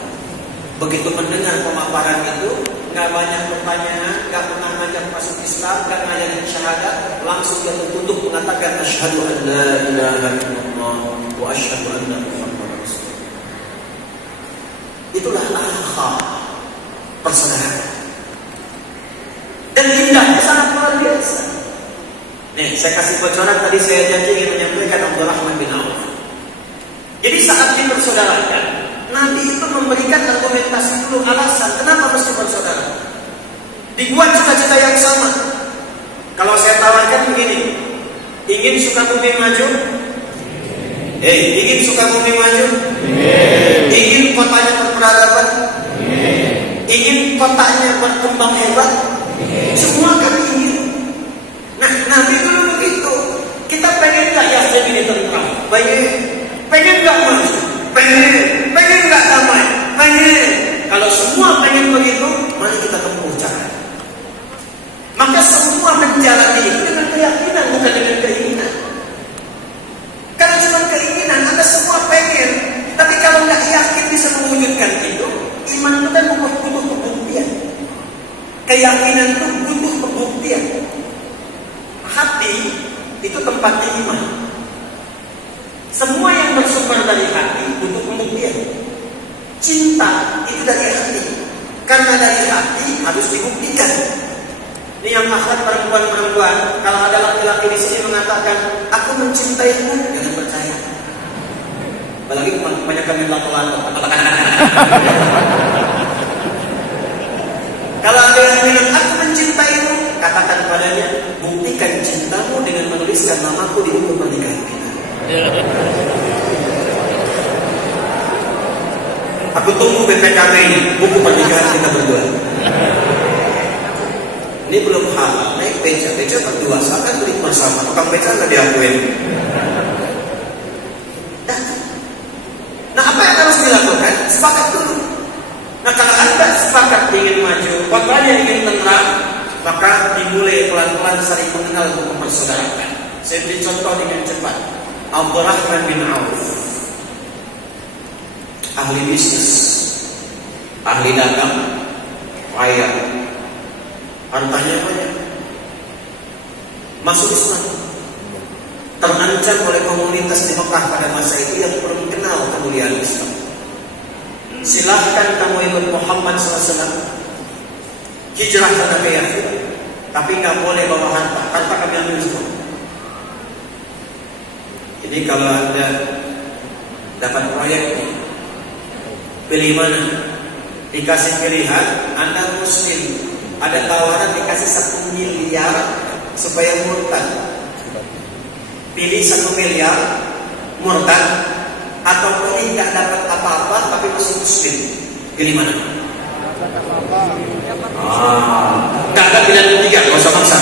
Begitu mendengar pemaparan itu, nggak banyak pertanyaan, nggak pernah ngajak masuk Islam, nggak ngajarin syahadat, langsung dia tertutup mengatakan asyhadu an la ilaha illallah wa asyhadu anna Muhammadar Rasulullah. Itulah akhlak persaudaraan. Dan indahnya sangat luar biasa. Nih, saya kasih bocoran tadi, saya janji ingin menyampaikan Abdurrahman bin Auf. Jadi saat dipersaudarakan, Nabi itu memberikan argumentasi dulu, alasan kenapa mesti bersaudara. Dibuat cita-cita yang sama. Kalau saya tawarkan begini, ingin Sukabumi maju? Ingin Sukabumi maju? Ingin kotanya berperadaban? Ingin kotanya berkembang hebat? Semua kan ingin. Nah, Nabi dulu begitu. Kita pengen gak ya jadi tentram? Pengen gak maju? Pengen gak damai? Pengen. Kalau semua pengen begitu, mari kita tempuh cara. Maka semua menjalani itu dengan keyakinan, bukan dengan keinginan. Karena cuma keinginan, Anda semua pengen. Tapi kalau nggak yakin bisa mewujudkan itu, iman itu kan butuh pembuktian. Keyakinan itu butuh pembuktian. Hati itu tempatnya iman. Semua yang bersumber dari hati butuh pembuktian. Cinta itu dari hati. Karena dari hati harus dibuktikan. Ini yang akhlak perempuan-perempuan. Kalau ada laki-laki di sini mengatakan, aku mencintaimu, jangan percaya. Apalagi kebanyakan yang lato-lato. Kalau ada yang bilang, aku mencintaimu, katakan padanya, buktikan cintamu dengan menuliskan namaku di buku pernikahan kita. Aku tunggu BPKB ini, buku pernikahan kita berdua. Ini belum halal, naik beca berdua, silakan beli bersama. Tukang beca nggak diakuin. Nah, apa yang harus dilakukan? Sepakat dulu. Nah, kalau Anda sepakat ingin maju, kotanya ingin tenang, maka dimulai pelan-pelan saling mengenal untuk mempersaudarakan. Saya beri contoh dengan cepat. Abdurrahman bin Auf, ahli bisnis, ahli dagang, kaya, hartanya banyak, masuk Islam, terancam oleh komunitas di Mekah pada masa itu yang belum kenal kemuliaan Islam. Silahkan kamu ikut Muhammad SAW, hijrah sana ke Yathrib, tapi nggak boleh bawa harta kami ambil semua. Jadi kalau Anda dapat proyek, pilih mana? Dikasih pilihan, Anda muslim, ada tawaran dikasih 1 miliar supaya murtad. Pilih 1 miliar murtad, atau pilih nggak dapat apa-apa tapi masih muslim. Pilih mana? Nggak ada pilihan ketiga, nggak usah maksa.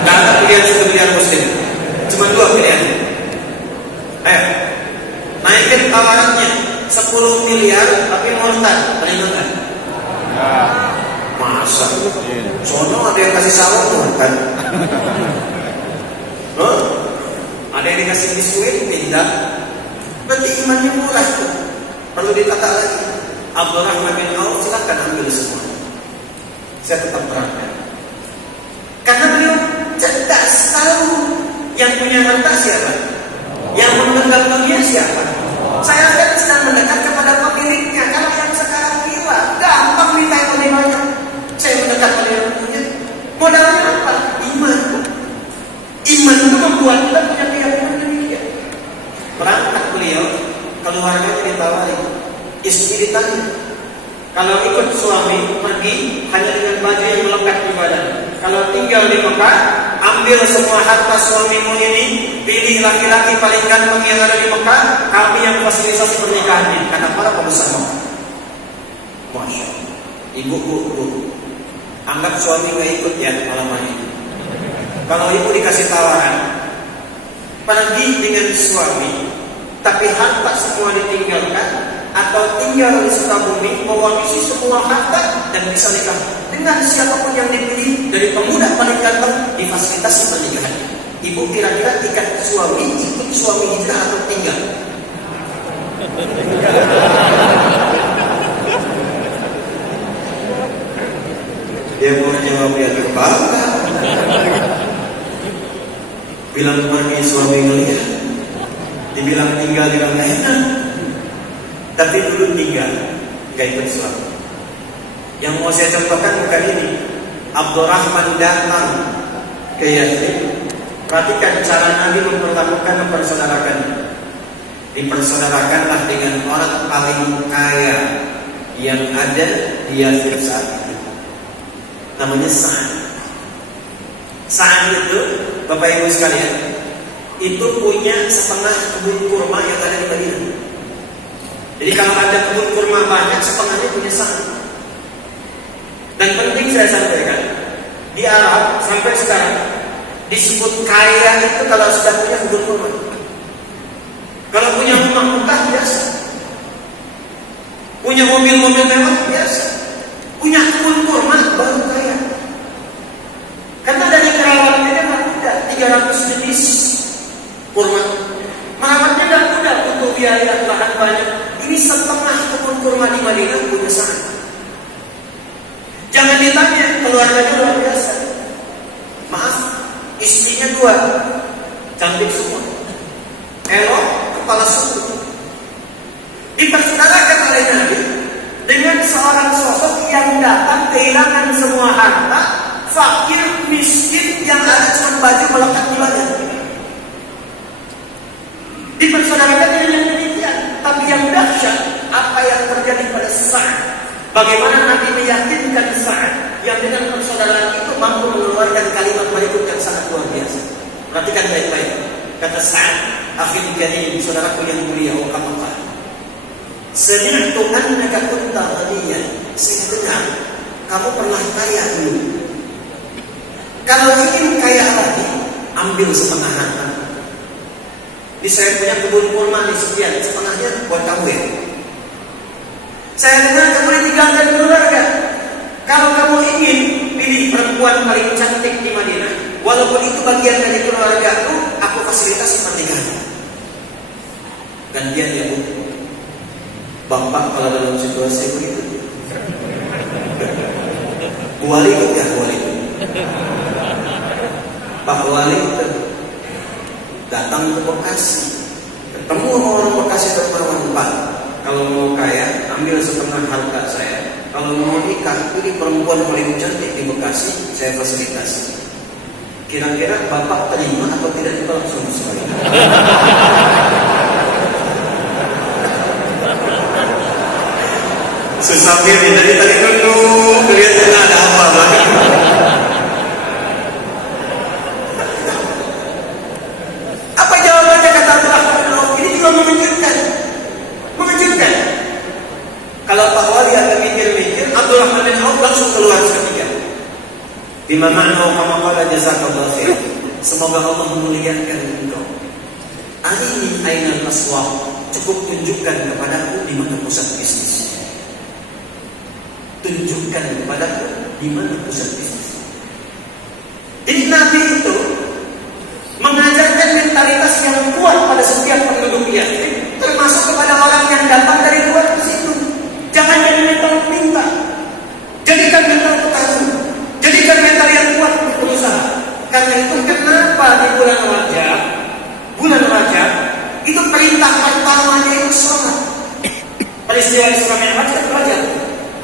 Nggak ada pilihan 1 miliar muslim, cuma 2 pilihan. Ayo, naikin tawarannya 10 miliar tapi murtad, terima nggak? Masa? Sono ada yang kasih salam murtad. Ada yang dikasih biskuit, tidak. Nanti imannya murah tuh. Perlu ditata lagi. Abdurrahman bin Auf silakan ambil semua. Saya tetap terangkan. Karena beliau cerdas, tahu yang punya harta siapa, yang memegang dunia siapa. Saya akan sedang mendekat kepada pemiliknya. Kalau yang sekarang gila, gampang minta yang lebih banyak. Saya mendekat pada yang punya. Modalnya apa? Iman. Iman itu membuat kita punya keyakinan demikian. Berangkat beliau, keluarganya ditawari, istri ditanya, Kalau ikut suami pergi hanya dengan baju yang melekat di badan. Kalau tinggal di Mekah, ambil semua harta suamimu ini, pilih laki-laki paling ganteng yang ada di Mekah, kami yang fasilitasi pernikahannya. Kata para pembesar Mekah. Masya Allah. Ibu, anggap suami nggak ikut ya malam ini. Kalau ibu dikasih tawaran, pergi dengan suami, tapi harta semua ditinggalkan, atau tinggal di Sukabumi, mewarisi semua harta dan bisa nikah dengan siapapun yang dipilih dari pemuda paling ganteng di fasilitasi pernikahan. Ibu kira-kira ikat suami, ikut suami hijrah atau tinggal? Dia mau jawab dia terbangga. Bilang pergi suami ngeliat, dibilang tinggal juga nggak enak. Tapi dulu tinggal, gak ikut suami. Yang mau saya contohkan bukan ini. Abdurrahman datang ke Yathrib. Perhatikan cara Nabi mempersaudarakan. Dipersaudarakanlah dengan orang paling kaya yang ada di Yathrib saat itu. Namanya Sa'ad. Sa'ad itu, Bapak Ibu sekalian, itu punya setengah kebun kurma yang ada di Madinah. Jadi kalau ada kebun kurma banyak, setengahnya punya Sa'ad. Dan penting saya sampaikan, di Arab sampai sekarang disebut kaya itu kalau sudah punya kebun kurma. Kalau punya rumah mewah biasa, punya mobil-mobil mewah biasa, punya kebun kurma baru kaya. Karena dari perawatnya kan mudah, 300 jenis kurma. Merawatnya tidak mudah, butuh biaya bahan banyak. Ini setengah kebun kurma di Madinah punya Sa'ad. Jangan ditanya, keluarganya luar biasa. Maaf, istrinya 2, cantik semua, elok, kepala suku. Dipersaudarakan oleh Nabi dengan seorang sosok yang datang kehilangan semua harta, fakir, miskin, yang ada cuma baju melekat di badan. Dipersaudarakan dengan demikian. Tapi yang dahsyat, apa yang terjadi pada Sa'ad? Bagaimana Nabi meyakinkan Sa'ad yang dengan persaudaraan itu mampu mengeluarkan kalimat berikut yang sangat luar biasa. Perhatikan baik-baik. Kata Sa'ad, akhil karim, saudaraku yang mulia, uqamah. Sami'tu annaka kunta ghaniyan. Saya dengar kamu pernah kaya dulu. Kalau ingin kaya lagi, ambil setengah harta. Di saya punya kebun kurma di sekian, setengahnya buat kamu ya. Saya dengar kamu ditinggalkan keluarga. Kalau kamu ingin pilih perempuan paling cantik di Madinah, walaupun itu bagian dari keluarga aku fasilitasi pernikahan. Gantian ya Bu. Bapak kalau dalam situasi begitu, Bu Wali ikut ya, Bu Wali. Pak Wali itu datang ke Bekasi, ketemu sama orang Bekasi tertawan, Pak, kalau mau kaya ambil setengah harta saya, kalau mau nikah pilih perempuan paling cantik di Bekasi, saya fasilitasi. Kira-kira Bapak terima atau tidak itu langsung sekali? Sesambil dari tadi dulu kelihatan ada apa banget. Apa jawabannya kata Abdurrahman? Ini juga mengejutkan. Mengejutkan. Kalau Pak Wali agak mikir-mikir, Abdurrahman bin Auf langsung keluar seketika. Bima ma'na kama qala jazakallahu khair. Semoga Allah memuliakan engkau. Arini ainal aswaq. Cukup tunjukkan kepadaku di mana pusat bisnis. Tunjukkan kepadaku di mana pusat bisnis. Jadi Nabi itu mengajarkan mentalitas yang kuat pada setiap penduduk Yathrib, termasuk kepada orang yang datang dari luar ke situ. Jangan jadi mental pintar, jadikan mental petani, jadikan mental yang kuat untuk berusaha. Karena itu kenapa di bulan Rajab itu perintah pertamanya itu sholat. Peristiwa Isra Mi'raj itu Rajab.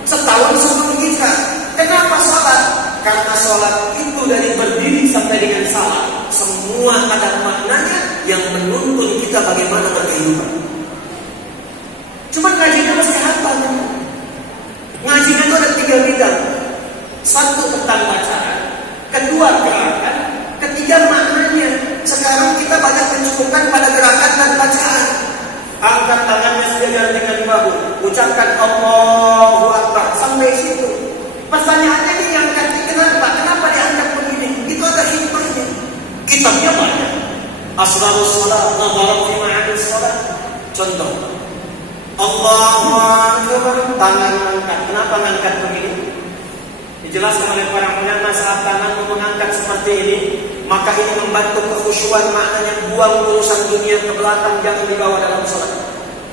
Setahun sebelum hijrah. Kenapa sholat? Karena sholat itu dari berdiri sampai dengan salam, semua ada maknanya yang menuntun kita bagaimana berkehidupan. Cuma ngajinya mesti hafal. Satu tentang bacaan, kedua gerakan, ketiga maknanya. Sekarang kita banyak mencukupkan pada gerakan dan bacaan. Angkat tangannya sejajar dengan bahu, ucapkan Allahu Akbar sampai situ. Pertanyaannya ini yang kenapa diangkat begini? Itu ada hikmahnya. Kitabnya banyak. Asrarus Salat, Nadharat fi Ma'anis Salat. Contoh, Allahu Akbar, tangan angkat. Kenapa angkat begini? Dijelaskan oleh para ulama, saat tangan mengangkat seperti ini, maka ini membantu kekhusyuan, maknanya buang urusan dunia ke belakang, jangan dibawa dalam salat.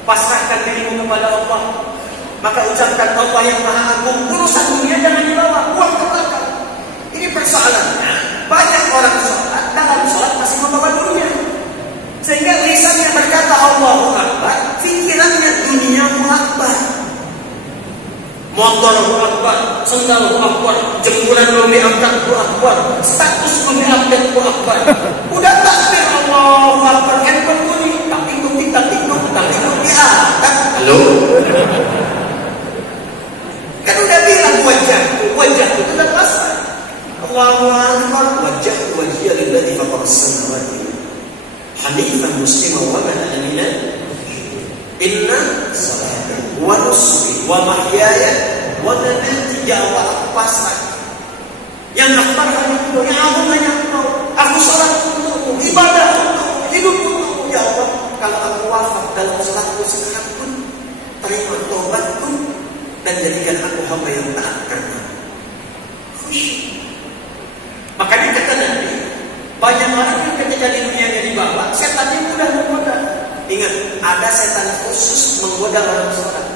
Pasrahkan dirimu kepada Allah. Maka ucapkan Allah yang Maha Agung, urusan dunia jangan dibawa, buang ke belakang. Ini persoalannya, banyak orang salat, dalam salat masih membawa dunia. Sehingga lisannya berkata Allahu Akbar, pikirannya duniamu akbar. Motor akbar, sendal akbar, jemuran belum diangkat akbar, status belum diupdate akbar. Udah takbir Allahu Akbar, handphone bunyi, tapi belum diangkat. Halo? Kan udah bilang wajah itu udah pasrah. Allahu Akbar, wajah lillahi faqara as-samawati hanifan musliman wa man ana minal inna salati wa nusuki wa mahyaya wa mamati, ya Allah aku pasrah. Yang akbar hanya Engkau, yang agung hanya Engkau. Aku salat untukmu, ibadah untukmu, hidup untukmu, ya Allah. Kalau aku wafat dalam salatku sekarang pun, terima taubatku dan jadikan aku hamba yang taat karena khusyuk. Makanya kata Nabi, banyak orang yang ketika di dunia yang dibawa, setannya mudah menggoda. Ingat, ada setan khusus menggoda orang sholat.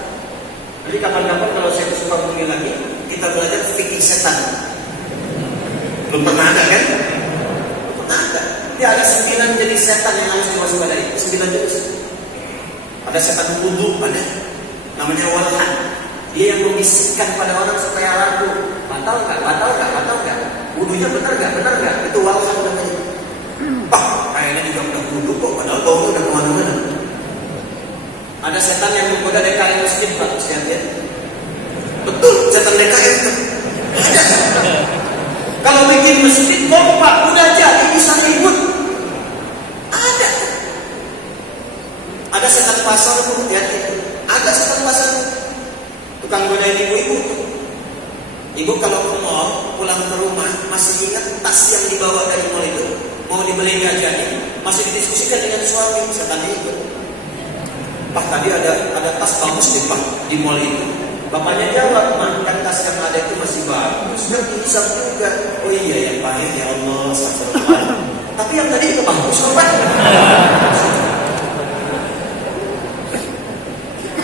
Jadi kapan-kapan kalau saya suka bumi lagi, kita belajar fikih setan. Belum pernah ada kan? Belum pernah ada. Dia ada 9 jenis setan yang harus diwaspadai. 9 jenis. Ada setan wudu, ada namanya walhan. Dia yang membisikkan pada orang supaya ragu. Batal nggak? Wudunya benar nggak? Itu walhan namanya. Kayaknya juga udah wudu kok, padahal baunya udah kemana-mana. Ada setan yang menggoda DKM masjid, Pak. Lihat. Betul, setan DKM itu. Ada. Kalau bikin masjid kompak, udah jadi bisa ribut. Ada. Ada setan pasar pun, lihat itu. Ada setan pasar. Tukang godain ibu-ibu. Ibu kalau ke mall, pulang ke rumah, masih ingat tas yang dibawa dari mall itu? Mau dibeli nggak jadi? Masih didiskusikan dengan suami, setannya ikut. Pak, tadi ada tas bagus nih Pak di mall itu. Bapaknya jawab, kan tas yang ada itu masih bagus. Dan bisa juga. Oh iya ya Pak, ya Allah, astagfirullah. Tapi yang tadi itu bagus Pak.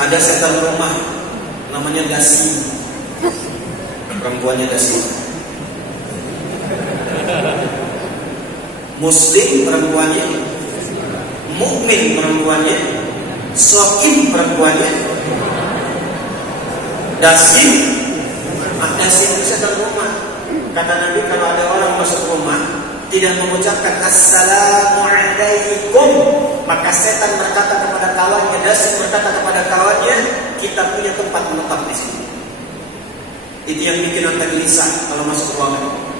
Ada setan rumah, namanya dasi. Perempuannya dasi. Muslim perempuannya, mukmin perempuannya, sokim perempuannya, dasim itu setan rumah. Kata Nabi, kalau ada orang masuk rumah tidak mengucapkan Assalamualaikum, maka setan berkata kepada kawannya, dasim berkata kepada kawannya, kita punya tempat menetap di sini. Itu yang bikin anda gelisah kalau masuk ruangan.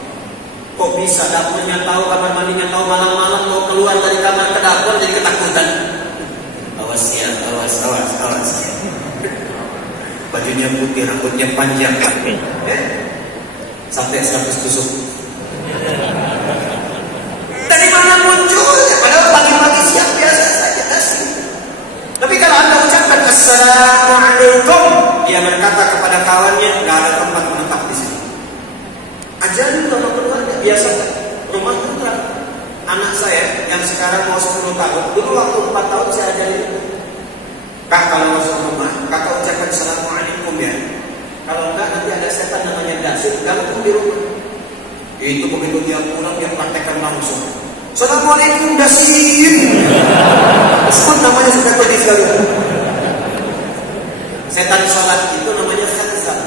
Kok bisa dapurnya tahu, kamar mandinya tahu, malam-malam mau keluar dari kamar ke dapur jadi ketakutan. Awas. Bajunya putih, rambutnya panjang, sampai 100 tusuk. Dari mana munculnya? Padahal pagi-pagi siang biasa saja nasi. Tapi kalau anda ucapkan Assalamualaikum, dia berkata kepada kawannya, nggak ada tempat menetap di sini. Ajarin sama keluarga. Biasa rumah putra anak saya yang sekarang mau 10 tahun, dulu waktu 4 tahun saya ajarin, Kak kalau masuk rumah kakak ucapkan Assalamualaikum ya. Kalau enggak nanti ada setan namanya dasir ganggu di rumah. Itu begitu dia pulang dia praktekkan langsung. Assalamualaikum dasir. Sebut namanya sudah pedih sekali. Setan sholat itu namanya khanzab,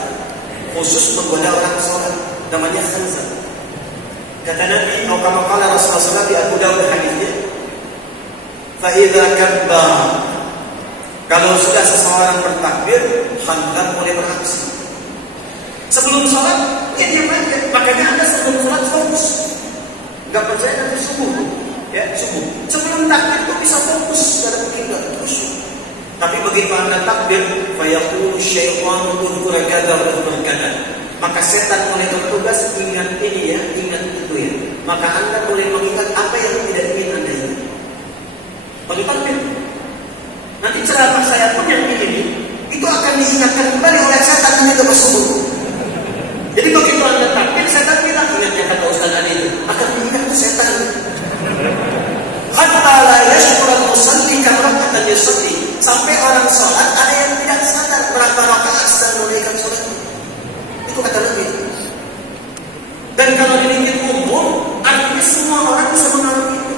khusus menggoda orang sholat, namanya khanzab. Kata Nabi, kama qala Rasulullah di Abu Dawud hadisnya, fa idza kabbara, kalau sudah seseorang bertakbir, khanzab mulai beraksi. Sebelum sholat, dia diam aja. Makanya Anda sebelum sholat fokus. Nggak percaya nanti subuh. Ya, subuh. Sebelum takbir itu bisa fokus dalam kiblat terus. Tapi begitu Anda takbir, fayaqulu syaitanu udhkur kadza wa udhkur kadza. Maka setan mulai bertugas, ingat ini ya, ingat itu ya. Maka Anda boleh mengingat apa yang tidak ingin Anda ingat. Bagi takbir. Nanti ceramah saya pun yang ini itu akan diingatkan kembali oleh setan ketika bersubuh. Jadi begitu Anda takbir, setan bilang, ingat yang kata Ustaz tadi itu, akan diingat setan. Hatta la yashkur al-musalli kamraqatan yusalli. Sampai orang sholat ada yang tidak sadar berapa rakaat sedang menunaikan sholat. Itu kata Nabi. Dan kalau dipikir umum, artinya semua orang bisa mengalami itu.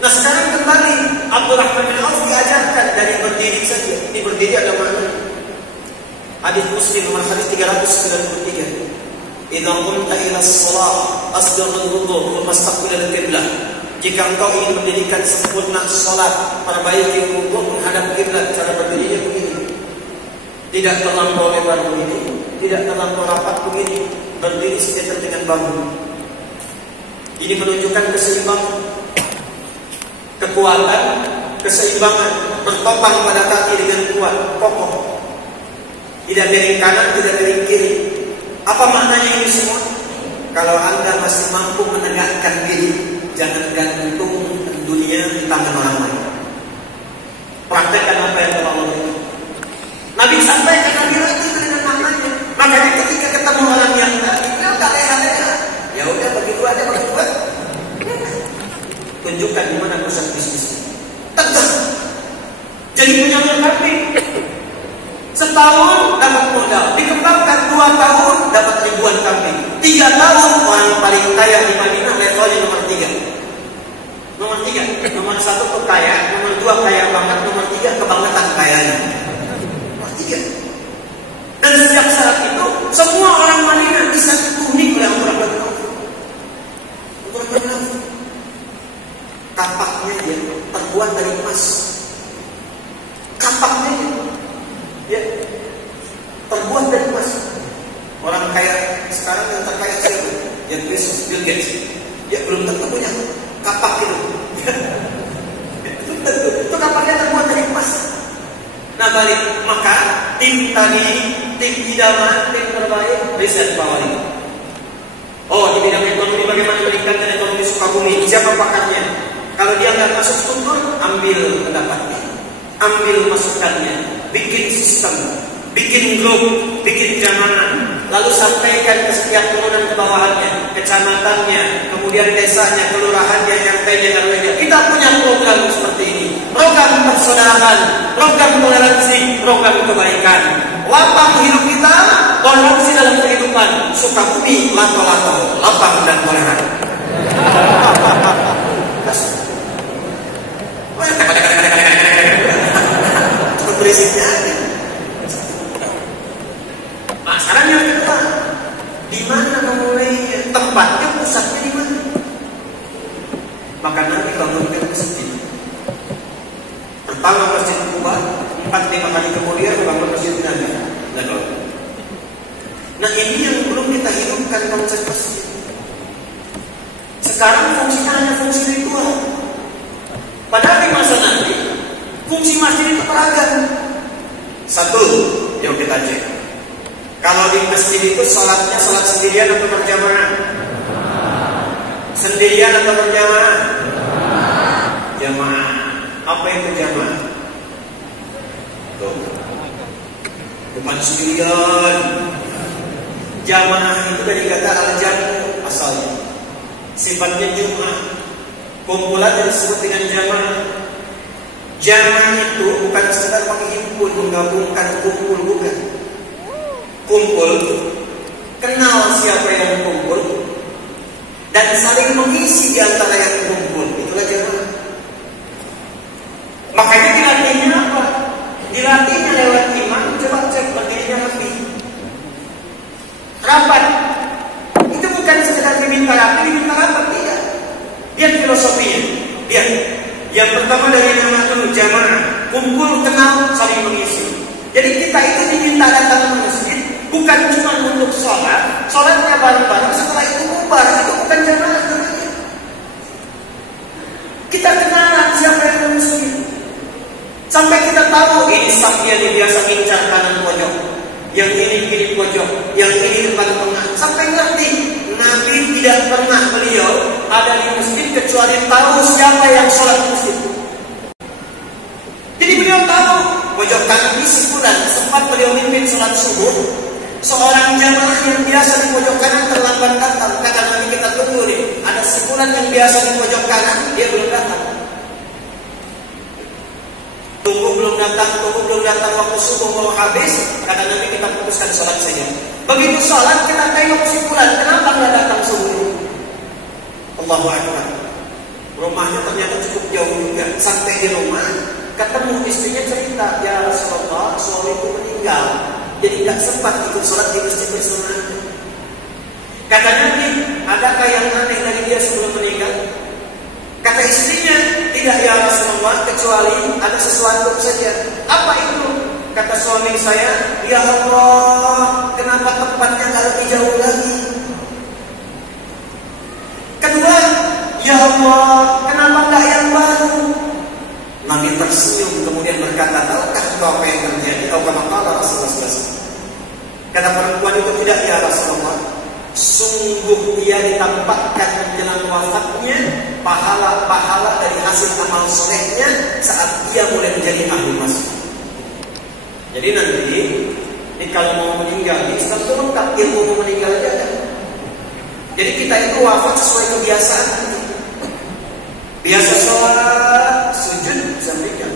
Nah sekarang kembali Abdurrahman bin Auf diajarkan dari berdiri saja. Ini berdiri ada mana? Hadis Muslim nomor hadis 393. Idza qumta ila shalah asbigh al-wudu' wa mastaqbil al-qiblah. Jika engkau ingin mendirikan sempurna salat, perbaiki wudu menghadap kiblat. Cara berdirinya begini. Tidak terlampau lebar begini, tidak terlampau rapat begini. Berdiri sejajar dengan bahu. Ini menunjukkan keseimbangan, kekuatan, keseimbangan, bertopang pada kaki dengan kuat, kokoh. Tidak miring kanan, tidak miring kiri. Apa maknanya ini semua? Kalau Anda masih mampu menegakkan diri, jangan gantung dunia di tangan orang lain. Praktekkan apa yang telah Allah berikan. Nabi sampaikan, Nabi latih dengan maknanya. Makanya ketika ketemu orang yang tak leha-leha, ya udah begitu aja begitu. Tunjukkan di mana pusat bisnis. Tegak. Jadi punya kambing. Setahun dapat modal, dikembangkan 2 tahun dapat ribuan kambing. 3 tahun orang paling kaya di Madinah levelnya nomor 3. Nomor 3, nomor 1 tuh kaya, nomor 2 kaya banget, nomor 3 kebangetan kayanya. Nomor 3. Dan sejak saat itu semua orang Madinah bisa dikunik oleh Abdurrahman bin Auf. Abdurrahman bin Auf. Kapaknya dia terbuat dari emas. Kapaknya dia terbuat dari emas. Orang kaya sekarang yang terkaya siapa? Jeff Bezos, Bill Gates. Ya belum tentu punya kapak itu. Itu kapaknya terbuat dari emas. Nah balik, maka tim idaman, tim terbaik riset bawah ini. Oh, di bidang ekonomi bagaimana meningkatkan ekonomi Sukabumi? Siapa pakarnya? Kalau dia nggak masuk struktur, ambil pendapatnya, ambil masukannya, bikin sistem, bikin grup, bikin jamanan, lalu sampaikan ke setiap turunan ke bawahnya, kecamatannya, kemudian desanya, kelurahannya, RT-nya, RW-nya. Kita punya program seperti ini, program persaudaraan, program toleransi, program kebaikan. Lapang hidup kita, toleransi dalam kehidupan. Sukabumi, lato-lato, lapang dan toleran. Berisiknya aja. Nah, sekarang yang kedua, di mana memulainya? Tempatnya, pusatnya di mana? Maka Nabi bangunkan masjid. Pertama masjid Kuba, 4-5 kali kemudian bangun masjid Nabi. Nah ini yang belum kita hidupkan konsep masjid. Sekarang fungsinya hanya fungsi ritual. Padahal di masa Nabi fungsi masjid itu beragam. Satu, yang kita cek. Kalau di masjid itu sholatnya sholat sendirian atau berjamaah? Sendirian atau berjamaah? Jamaah. Apa itu jamaah? Tuh. Bukan sendirian. Jamaah itu dari kata al-jamu asalnya. Sifatnya jum'ah. Kumpulan yang disebut dengan jamaah. Jamaah itu bukan sekedar menghimpun, menggabungkan, kumpul, bukan. Kumpul, kenal siapa yang kumpul, dan saling mengisi di antara yang kumpul. Itulah jamaah. Makanya dilatihnya apa? Dilatihnya lewat imam. Coba cek berdirinya rapi, rapat. Itu bukan sekedar diminta rapi, diminta rapat, tidak. Lihat filosofinya. Lihat. Yang pertama dari nama dulu, jamaah, kumpul, kenal, saling mengisi. Jadi kita itu diminta datang ke masjid bukan cuma untuk sholat, sholatnya bareng sapian yang biasa incar kanan pojok, yang ini kiri pojok, yang ini depan tengah. Sampai ngerti, Nabi tidak pernah beliau ada di masjid kecuali tahu siapa yang sholat di masjid. Jadi beliau tahu pojok kanan di sebulan. Sempat beliau mimpin sholat subuh, seorang jamaah yang biasa di pojok kanan terlambat datang. Kata Nabi, kita tunggu nih, ada sebulan yang biasa di pojok kanan, dia belum datang. Tunggu belum datang, waktu subuh mau habis. Kata Nabi, kita putuskan sholat saja. Begitu sholat, kita tengok sebulan, kenapa nggak datang subuh? Allahu Akbar. Rumahnya ternyata cukup jauh juga. Sampai di rumah, ketemu istrinya cerita, ya Rasulullah, suamiku meninggal, jadi nggak sempat ikut sholat di masjid bersama. Kata Nabi, adakah yang aneh dari dia sebelum meninggal? Kata istrinya, tidak ya Rasulullah, kecuali ada sesuatu saja. Apa itu? Kata suami saya, ya Allah, kenapa tempatnya nggak lebih jauh lagi? Kedua, ya Allah, kenapa nggak yang baru? Nabi tersenyum kemudian berkata, tahukah engkau apa yang terjadi? Tahukah makalah Rasulullah SAW? Kata perempuan itu, tidak ya Rasulullah, sungguh dia ditampakkan menjelang wafatnya pahala-pahala dari hasil amal solehnya saat dia mulai menjadi ahli masjid. Jadi nanti kalau mau meninggal, Islam itu lengkap, ilmu mau meninggal aja kan? Jadi kita itu wafat sesuai kebiasaan. Biasa sholat, sujud, sampaikan.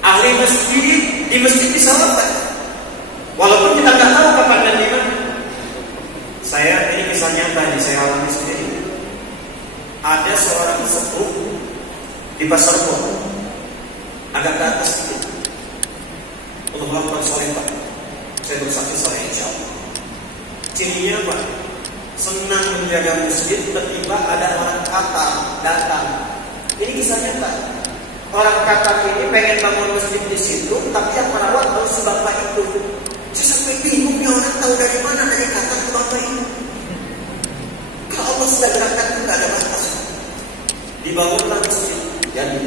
Ahli masjid, di masjid bisa wafat. Walaupun kita nggak tahu kapan dan di mana. Saya, ini kisah nyata yang saya alami sendiri. Ada seorang sepuh di Pasar Bo, agak ke atas sedikit. Allah Akbar, soleh Pak. Saya bersaksi soleh insya Allah. Cirinya Pak, senang menjaga masjid. Tiba-tiba ada orang Qatar datang. Ini kisah nyata. Orang Qatar ini pengen bangun masjid di situ, tapi yang merawat harus si bapak itu. Saya sampai bingung, ya orang tahu dari mana dari Qatar ke bapak itu. Kalau Allah sudah gerakkan itu tidak ada batas. Dibangunlah masjid. Jadi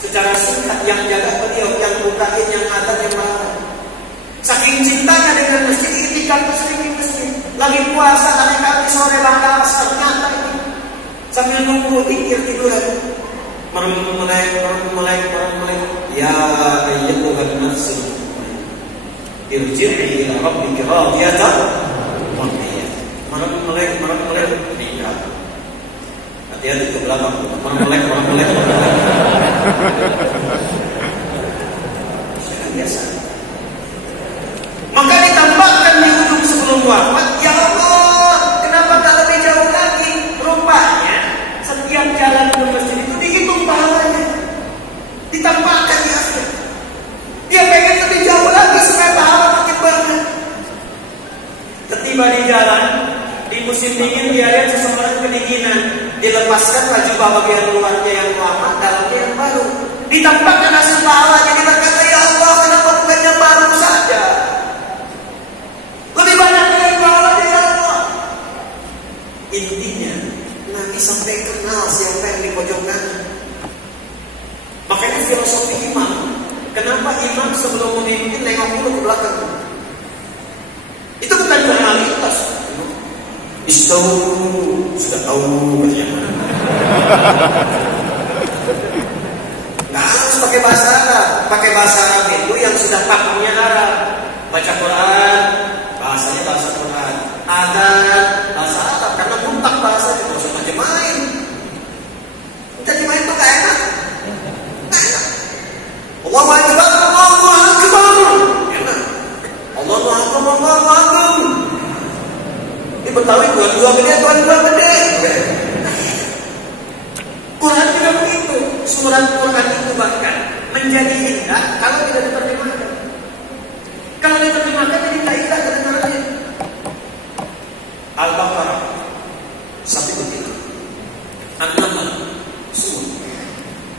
secara singkat yang jaga beliau, yang bukain, yang ada, yang merawat. Saking cintanya dengan masjid, itikaf sering di masjid. Lagi puasa, hari Kamis sore bakal ternyata itu sambil nunggu dikir tiduran. Merem-melek. Ya ayyuhan nafsu irji'i ila rabbika radiyatan mardiyah. Merem-melek meninggal. Hati-hati ke belakang. Merem-melek. Biasa. Maka ditambahkan di ujung sebelum wafat, ya Allah, kenapa tak lebih jauh lagi? Rupanya setiap jalan ke masjid itu dihitung pahalanya. Ditambahkan di akhir. Dia pengen lebih jauh lagi supaya pahala makin banyak. Ketiba di jalan, di musim dingin dia lihat seseorang kedinginan, dilepaskan baju bagian luarnya yang lama, dalamnya yang baru. Ditambahkan hasil pahalanya. Dia berkata, ya Allah, kenapa bukan yang baru saja? Lebih banyak dari pahalanya ya Allah. Intinya Nabi sampai kenal siapa yang di pojok kanan. Makanya filosofi imam, kenapa imam sebelum memimpin nengok dulu ke belakang? Itu bukan formalitas. Istawu, sudah tahu bagaimana. Nggak harus pakai bahasa Arab. Pakai bahasa Arab itu yang sudah pahamnya Arab. Baca Quran, bahasanya bahasa Quran. Adzan, bahasa Arab. Karena muntak bahasanya, nggak usah terjemahin. Terjemahin itu nggak enak. Allahu Akbar, Allahu Akbar. Enak. Allahu Akbar. Ini Betawi Tuhan dua gede. Quran juga begitu. Surat Quran itu bahkan menjadi indah kalau tidak diterjemahkan. Kalau diterjemahkan jadi tidak indah kedengarannya. Al-Baqarah satu begitu. An-Nahl semut.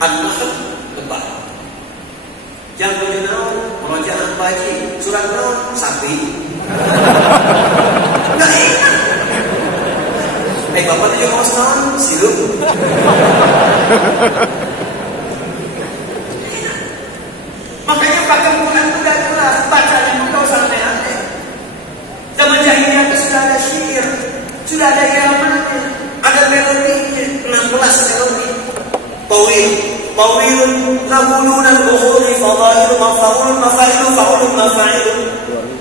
An-Nahl lebah. Jangan naon merojaan baji. Surat naon sapi. Enggak enak. Bapak juga mau naon silup. Makanya tidak ada iramanya, ada melodinya, 16 melodi. طويل لهولون البخور فضائل مفعول مفاعل فعول مفاعل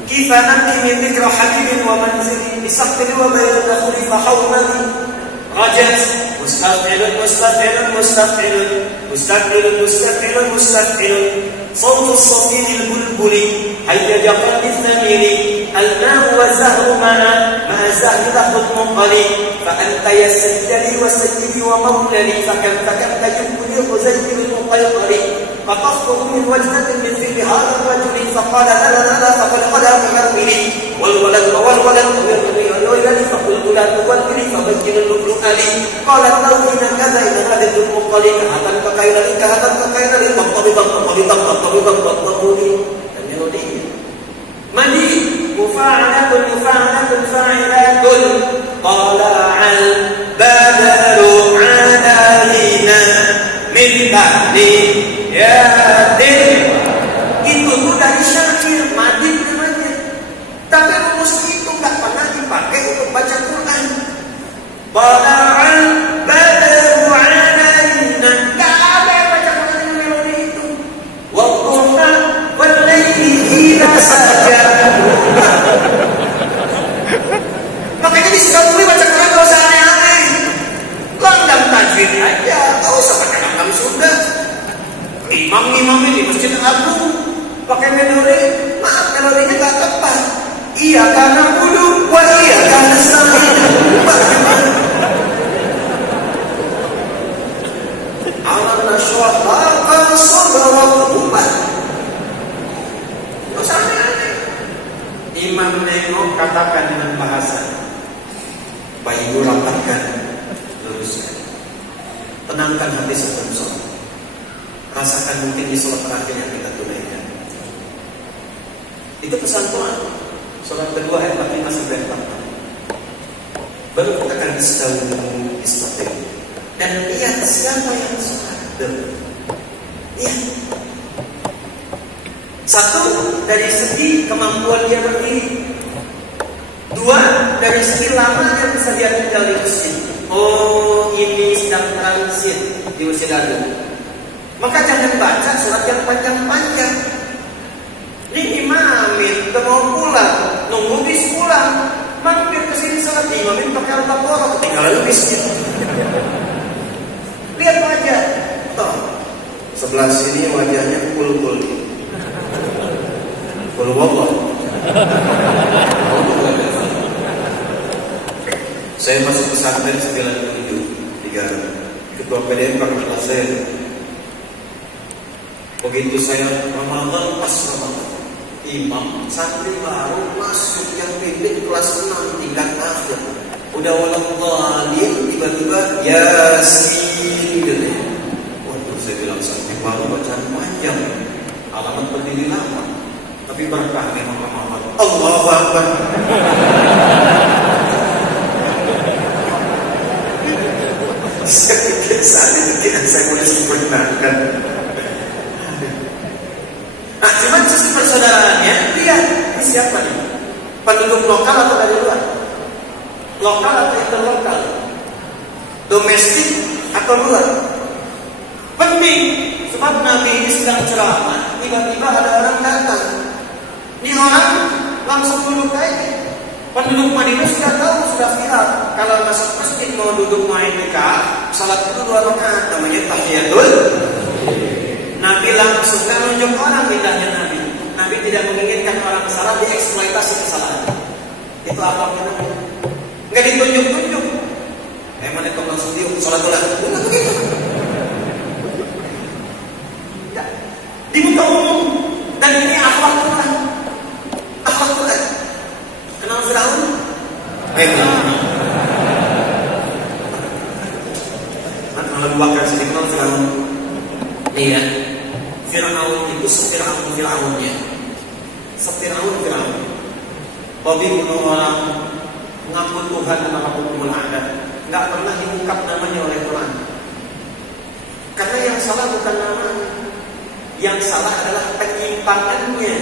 كيف نبكي من ذكر حكيم ومنزل بسقط وبين الدخول فحومني رجت مستفعل مستفعل مستفعل مستفعل مستفعل مستفعل صوت الصفير البلبلي هيا جقل الثمين الماء والزهر معا مع الزهر لحظ منقلي فأنت يا سيدي وسيدي ومولي فكم يبني غزير المقيقر فتصدر من وجنة من فعل هذا الرجل فقال لا لا لا لا فقل قد أمرني والولد والولد فقلت لا تولي فبين اللؤلؤ لي قالت لو إن كذا إذا هدت المقلي كهتن كخير لي طبطبي مدي مفاعلة فاعلات طلع البدر علينا من بعد يدين. Itu tuh dari syair madin namanya. Tapi rumus itu nggak pernah dipakai untuk baca Quran. Tala'al badru alaina, nggak ada yang baca Quran dengan melodi itu. Wadduha wal laili idza saja. Makanya di Sukabumi baca Quran gak usah aneh-aneh, langgang tajwid aja, gak usah pakai langgang Sunda. Imam-imam ini Masjid Agung pakai melodi, maaf melodinya gak tepat. Iya karena bulu, wah iya karena sa'id. Alam nasyraha sadrak umat. Gak usah aneh-aneh. Imam nengok katakan dengan bahasa bayu rapatkan, luruskan, tenangkan hati sebelum sholat, rasakan mungkin di sholat terakhir yang kita tunaikan. Itu pesan Tuhan. Sholat kedua ayat 45 sampai 46. Baru kita akan istaghfar dan lihat siapa yang sholat. Lihat. Satu, dari segi kemampuan dia berdiri. Dua, dari segi lama yang bisa dia tinggal di masjid. Oh, ini sedang transit di Masjid Agung. Maka jangan baca surat yang panjang-panjang. Ini imamin, udah mau pulang, nunggu bis pulang, mampir ke sini salat imamin pakai Al-Baqarah, ketinggalan bisnya. Lihat wajah, toh sebelah sini wajahnya kul-kul. Kul-wallah. Saya masuk pesantren 97 di Garut. Ketua PDM Pak saya. Begitu saya Ramadan, pas Ramadan, imam santri baru masuk yang pimpin kelas 6 tingkat akhir. Udah waladhdallin, tiba-tiba Yasin gitu. Waduh, saya bilang santri baru bacaan panjang, alamat berdiri lama. Tapi berkah memang Muhammad. Allahu Akbar. Saya pikir saat itu tidak saya boleh sempurnakan. Nah, cuman sisi persaudaraannya, lihat ini siapa nih? Penduduk lokal atau dari luar? Lokal atau interlokal? Domestik atau luar? Penting, sebab Nabi ini sedang ceramah, tiba-tiba ada orang datang. Ini orang langsung duduk aja. Penduduk Madinah sudah tahu, sudah viral. Kalau masuk masjid mau duduk ma'ikah, salat itu 2 rakaat, namanya tahiyatul. Nabi langsung menunjuk orang indahnya Nabi. Nabi tidak menginginkan orang salah dieksploitasi kesalahan. Itu apa Nabi? Enggak ditunjuk-tunjuk. Mana kau langsung diuk salat dulu. Bukan begitu. Ya. Di muka umum. Dan ini akhlak Quran. Akhlak Quran. Kenal Firaun? Malam bakar sini kenal Firaun. Iya. Firaun itu Firaunnya. Firaun. Hobi bunuh orang, mengaku Tuhan adalah hukum adat. Nggak pernah diungkap namanya oleh Quran. Karena yang salah bukan namanya. Yang salah adalah penyimpangannya.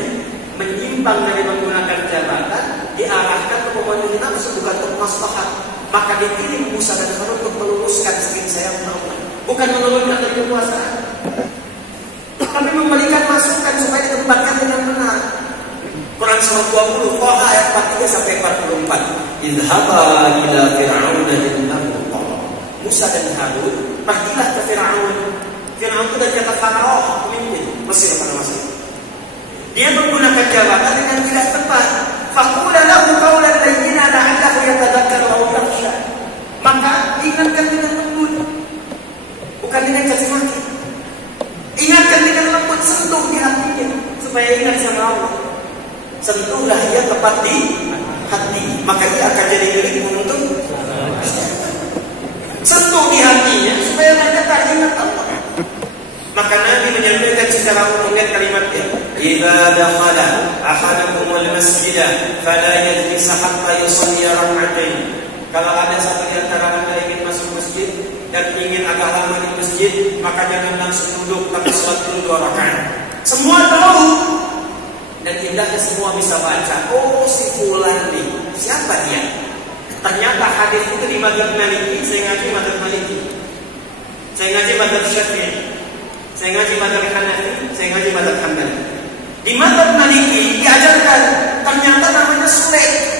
Menyimpang dari menggunakan jabatan, diarahkan ke pemenuhi nafsu, bukan untuk maslahat. Maka dipilih Musa dan Harun untuk meluruskan sering saya Fir'aun. Bukan menurunkan dari kekuasaan, tapi memberikan masukan supaya ditempatkan dengan benar. Quran surah 20 Qaha ayat 43 sampai 44. Idhaba ila fir'auna innahu tagha. Musa dan Harun pergilah ke Fir'aun. Fir'aun itu dari kata Faraoh, pemimpin Mesir pada masa itu. Dia menggunakan jabatan dengan tidak tepat. Faqula lahu qawlan layyinan la'allahu yatadhakkaru aw yakhsha. Maka ingatkan dengan lembut, bukan dengan caci maki. Ingatkan dengan lembut, sentuh di hatinya supaya ingat sama Allah. Sentuhlah ia tepat di hati, maka ia akan jadi milikmu untuk sentuh di hatinya supaya mereka tak ingat Allah. Maka Nabi menyampaikan secara umum kalimatnya, "Idza dakhala ahadukumul masjida fala yajlis hatta yusalli rak'atain." Kalau ada satu di antara anda ingin masuk masjid dan ingin agak lama di masjid, maka jangan langsung duduk, tapi sholat dulu 2 rakaat. Semua tahu dan indahnya semua bisa baca. Oh, si fulan nih, siapa dia? Ternyata hadis itu di mazhab Maliki. Saya ngaji mazhab Maliki, saya ngaji mazhab Syafi'i, saya ngaji mazhab Hanafi, saya ngaji mazhab Hambali. Di mazhab Maliki diajarkan ternyata namanya Sulaik.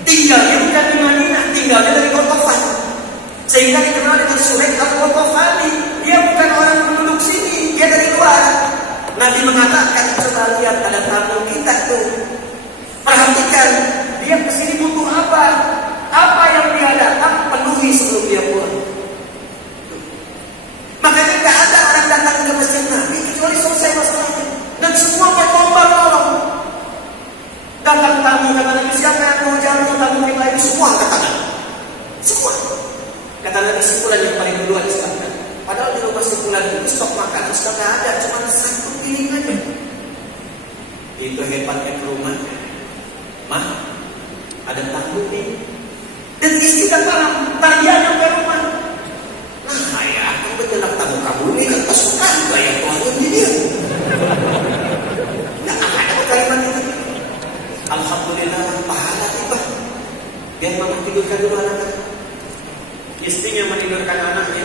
Tinggalnya bukan di Madinah, tinggalnya dari Qatafan, sehingga dikenal dengan Sulaik al-Qatafani. Dia bukan orang penduduk sini, dia dari luar. Nabi mengatakan, coba lihat ada tamu kita tuh, perhatikan dia kesini butuh apa, apa yang dia datang penuhi sebelum dia pulang. Makanya tidak ada orang datang ke masjid Nabi kecuali selesai masalahnya, dan semua berlomba-lomba. Datang tamu, kata Nabi, siapa yang mau jamu tamu kita ini? Semua angkat tangan. Semua. Kata Nabi, simpulan yang paling duluan diserahkan. Padahal di rumah simpulan itu stok makanan sudah tidak ada, cuma 1 piring aja. Itu hebatnya ke rumah. Mah, ada tamu nih. Dan istri dan tanya sampai rumah. Nah ya, kamu benar tamu kamu ini kan pasukan gaya tuannya dia. Nah, ada kalimat itu. Alhamdulillah, pahala tiba. Biar mama tidurkan dulu anak-anak. Istrinya menidurkan anaknya,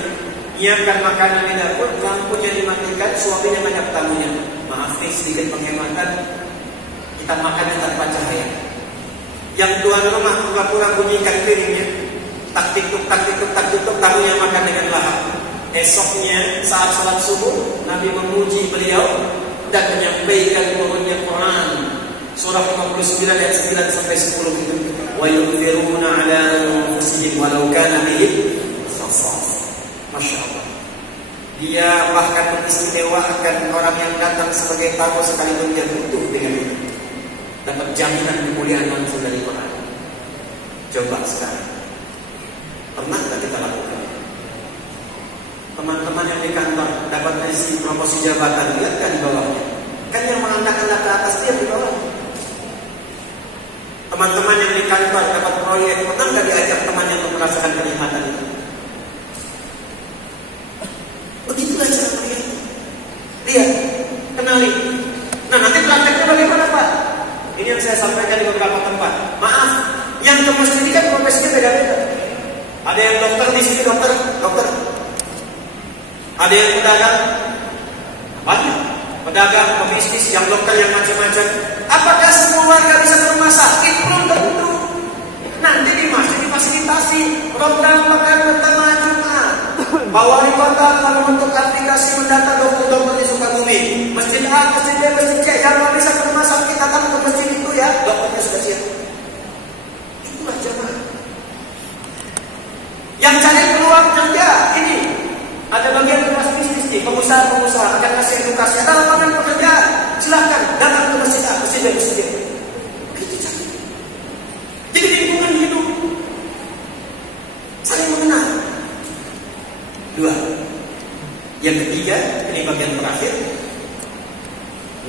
nyiapkan makanan di dapur, lampunya dimatikan, suaminya ngajak tamunya. Maaf nih, sedikit penghematan, kita makannya tanpa cahaya. Yang tuan rumah pura-pura bunyikan piringnya, tak tiktuk, tamunya makan dengan lahap. Esoknya saat salat subuh, Nabi memuji beliau dan menyampaikan turunnya Quran. Surah 59 ayat 9 sampai 10 itu. Wa yunfiruna ala anfusihim walau kana bihim khasasah. Masya Allah. Dia bahkan mengistimewakan orang yang datang sebagai tamu sekalipun dia butuh dengan itu. Dapat jaminan kemuliaan langsung dari Quran. Coba sekarang, pernah tak kita lakukan? Teman-teman yang di kantor dapat isi promosi jabatan, lihat kan di bawahnya. Kan yang mengangkat-angkat ke atas dia di bawah. Teman-teman yang di kantor dapat proyek, pernah nggak diajak temannya untuk merasakan kenikmatan itu? Begitulah cara melihat. Lihat, kenali. Nah, nanti prakteknya bagaimana, Pak? Ini yang saya sampaikan di beberapa tempat. Maaf, yang ke masjid ini kan profesinya beda-beda. Ada yang dokter di sini, dokter. Ada yang pedagang, banyak. Pedagang, pebisnis, yang dokter, yang macam-macam. Apakah semua warga bisa ke rumah sakit? Belum tentu. Nanti di masjid difasilitasi program makan pertama Jumat. Pak Wali Kota kalau untuk aplikasi mendata dokter-dokter di Sukabumi, masjid A, masjid B, masjid C, yang nggak bisa ke rumah sakit datang ke masjid itu ya, dokternya sudah siap. Itulah jamaah. Yang cari peluang kerja ini. Ada bagian kelas bisnis nih, pengusaha-pengusaha akan kasih edukasi. Ada lapangan pekerjaan, silahkan datang ke masjid A, masjid B, masjid C. Begitu cantik. Jadi lingkungan hidup saling mengenal. 2. Yang ketiga, ini bagian terakhir.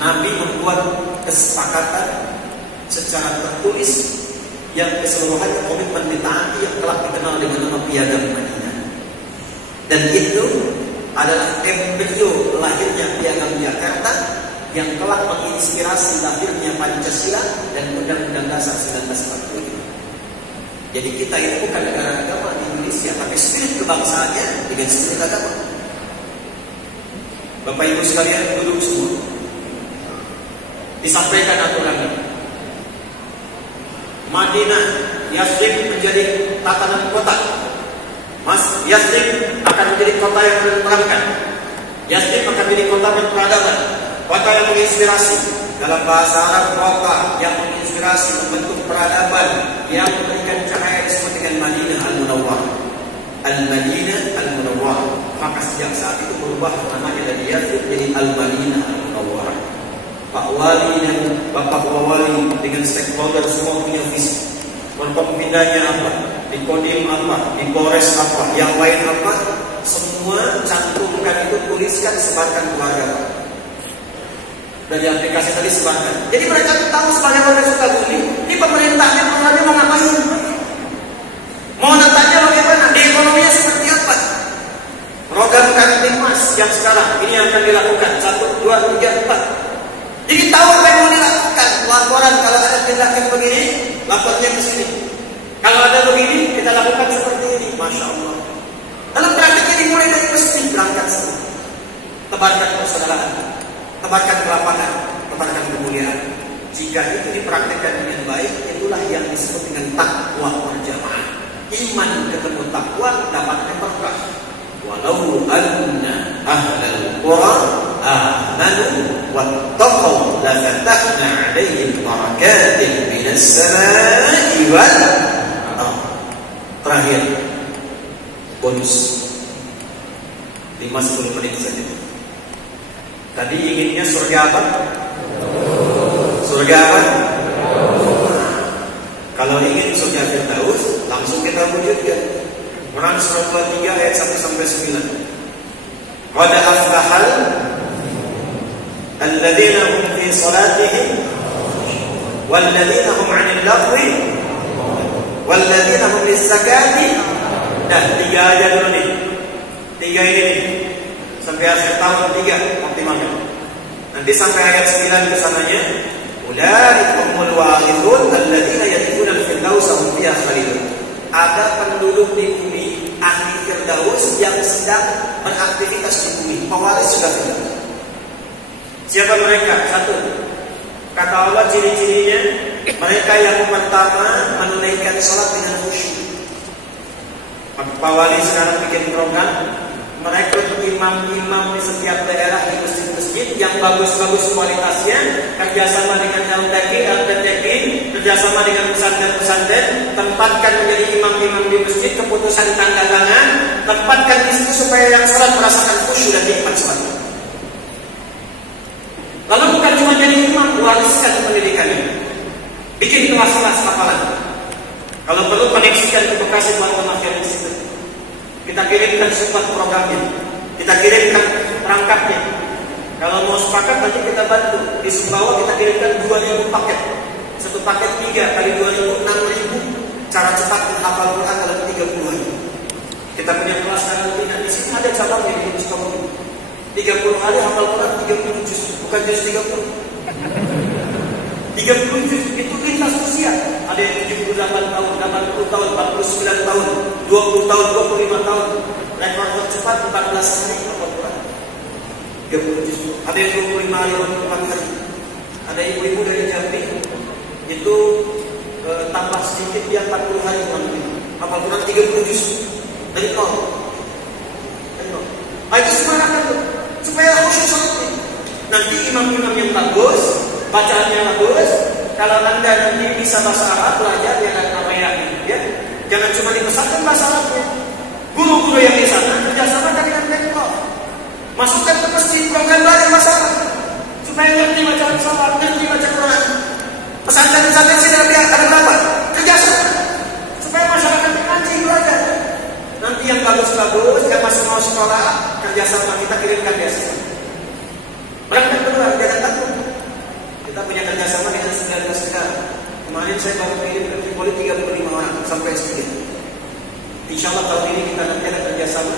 Nabi membuat kesepakatan secara tertulis yang keseluruhannya komitmen ditaati yang telah dikenal dengan nama Piagam Madinah. Dan itu adalah embrio lahirnya Piagam Jakarta yang telah menginspirasi lahirnya Pancasila dan Undang-Undang Dasar 1945. Jadi kita itu bukan negara agama di Indonesia, tapi spirit kebangsaannya dengan spirit agama. Bapak Ibu sekalian duduk semua. Disampaikan aturannya. Madinah, Yathrib menjadi tatanan kota. Yathrib akan menjadi kota yang menerangkan. Yathrib akan menjadi kota berperadaban, kota yang menginspirasi. Dalam bahasa Arab, kota yang menginspirasi, membentuk peradaban, yang memberikan cahaya disebut dengan Madinah Al-Munawwarah. Al-Madinah Al-Munawwarah. Maka sejak saat itu berubah namanya dari Yathrib jadi Al-Madinah Al-Munawwarah. Pak Wali dan Bapak Wali dengan stakeholder semua punya visi. Pemindahnya apa? Di Kodim apa? Di Polres apa? Yang lain apa? Semua cantumkan itu, tuliskan, sebarkan keluarga. Dan di aplikasi tadi sebarkan. Jadi mereka tahu sebagai warga Sukabumi, ini pemerintahnya programnya mau ngapain? Mau nantinya bagaimana? Di ekonominya seperti apa? Program Kamtibmas yang sekarang ini akan dilakukan 1, 2, 3, 4. Jadi tahu apa yang mau dilakukan. Laporan kalau ada tindakan begini, lapornya ke sini. Kalau ada begini, kita lakukan seperti ini. Masya Allah. Dalam praktiknya dimulai dari masjid, berangkat semua. Tebarkan persaudaraan, tebarkan kelapangan, tebarkan kemuliaan. Jika itu dipraktikkan dengan baik, itulah yang disebut dengan takwa berjamaah. Iman ketemu takwa dapatkan berkah. Walau anna ahlal qura amanu wattaqaw lafatahna 'alaihim barakatin minas samaa'i wal ardh. Terakhir, bonus 5-10 menit saja. Tadi inginnya surga apa? Surga apa? Kalau ingin surga Firdaus, langsung kita wujudkan. Quran surah 23 ayat 1-9. Qad aflahal alladzina hum fi salatihim walladzina hum 'anil lagwi walladzina hum lis-zakati. Dan 3 aja dulu nih. 3 ini nih. Sampai akhir tahun 3 optimalkan. Nanti sampai ayat 9 ke sananya. Ulaika humul warithun alladzina yarithuna al-firdaus hum fiha khalidun. Ada penduduk di bumi ahli Firdaus yang sedang beraktivitas di bumi, pewaris sudah Firdaus. Siapa mereka? 1. Kata Allah ciri-cirinya, mereka yang pertama menunaikan sholat dengan khusyuk. Pak Wali sekarang bikin program merekrut imam-imam di setiap daerah di masjid-masjid yang bagus-bagus kualitasnya, kerjasama dengan LTQ, kerjasama dengan pesantren-pesantren, tempatkan menjadi imam-imam di masjid, keputusan tanda tangan, tempatkan di situ supaya yang salat merasakan khusyuk dan nikmat salat. Lalu bukan cuma jadi imam, wariskan pendidikannya, bikin kelas-kelas hafalan. Kalau perlu koneksikan ke Bekasi buat pemakai di situ. Kita kirimkan support programnya, kita kirimkan perangkapnya. Kalau mau sepakat nanti kita bantu. Di Sumbawa kita kirimkan 2.000 paket. Satu paket 3 kali 2.000, 6.000. Cara cepat menghafal Quran dalam 30 hari. Kita punya kelas karantina di sini, ada cabangnya di Sumbawa. 30 hari hafal Quran 30 juz, bukan juz 30. 30 juz itu lintas usia. Ada yang 78 tahun, 80 tahun, 49 tahun, 20 tahun, 25 tahun. Rekor tercepat 14 hari hafal Quran. 30 juz. Ada yang 25 hari, 24 hari. Ada ibu-ibu dari Jambi itu tambah sedikit dia 40 hari hafal Quran 30 juz dari nol. Itu semangat itu supaya khusyuk salatnya. Nanti imam-imam yang bagus, bacaannya bagus. Kalau Anda nanti bisa bahasa Arab, belajar jangan ramai-ramai, ya. Jangan cuma dipesatkan bahasa Arabnya. Guru-guru yang di sana kerjasama dengan Pemkot. Masukkan ke masjid program belajar bahasa Arab supaya ngerti baca salat, ngerti baca Quran. Pesantren-pesantren sini ada berapa? Kerjasama supaya masyarakat ngaji belajar. Nanti yang bagus-bagus, yang masih mau sekolah, kerjasama kita kirimkan beasiswa. Berangkat kedua, jangan takut. Kita punya kerjasama dengan 19 negara. Kemarin saya baru kirim ke Tripoli 35 orang sampai sekian. Insya Allah tahun ini kita nanti ada kerjasama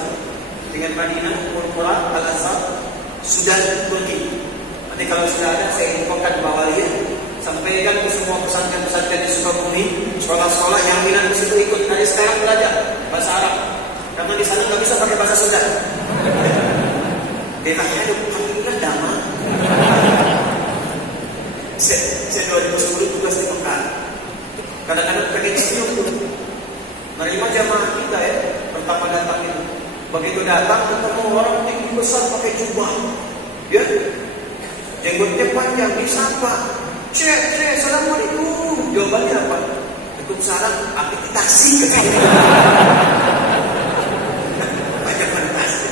dengan Madinah, Qura, Al-Azhar, Sudan, Turki. Nanti kalau sudah ada, saya infokan bawahnya. Sampaikan ke semua pesantren-pesantren di Sukabumi, sekolah-sekolah yang minat di situ ikut. pakai bahasa Sunda. Dia tanya, alhamdulillah damai. Saya 2010 tugas di Mekah. Kadang-kadang pengen senyum tuh. Menerima jamaah kita ya, pertama datang itu. Begitu datang ketemu orang tinggi besar pakai jubah, ya, jenggotnya panjang, disapa, cek, assalamualaikum. Jawabannya apa? Waalaikumsalam, akreditasi. Banyak fantasi.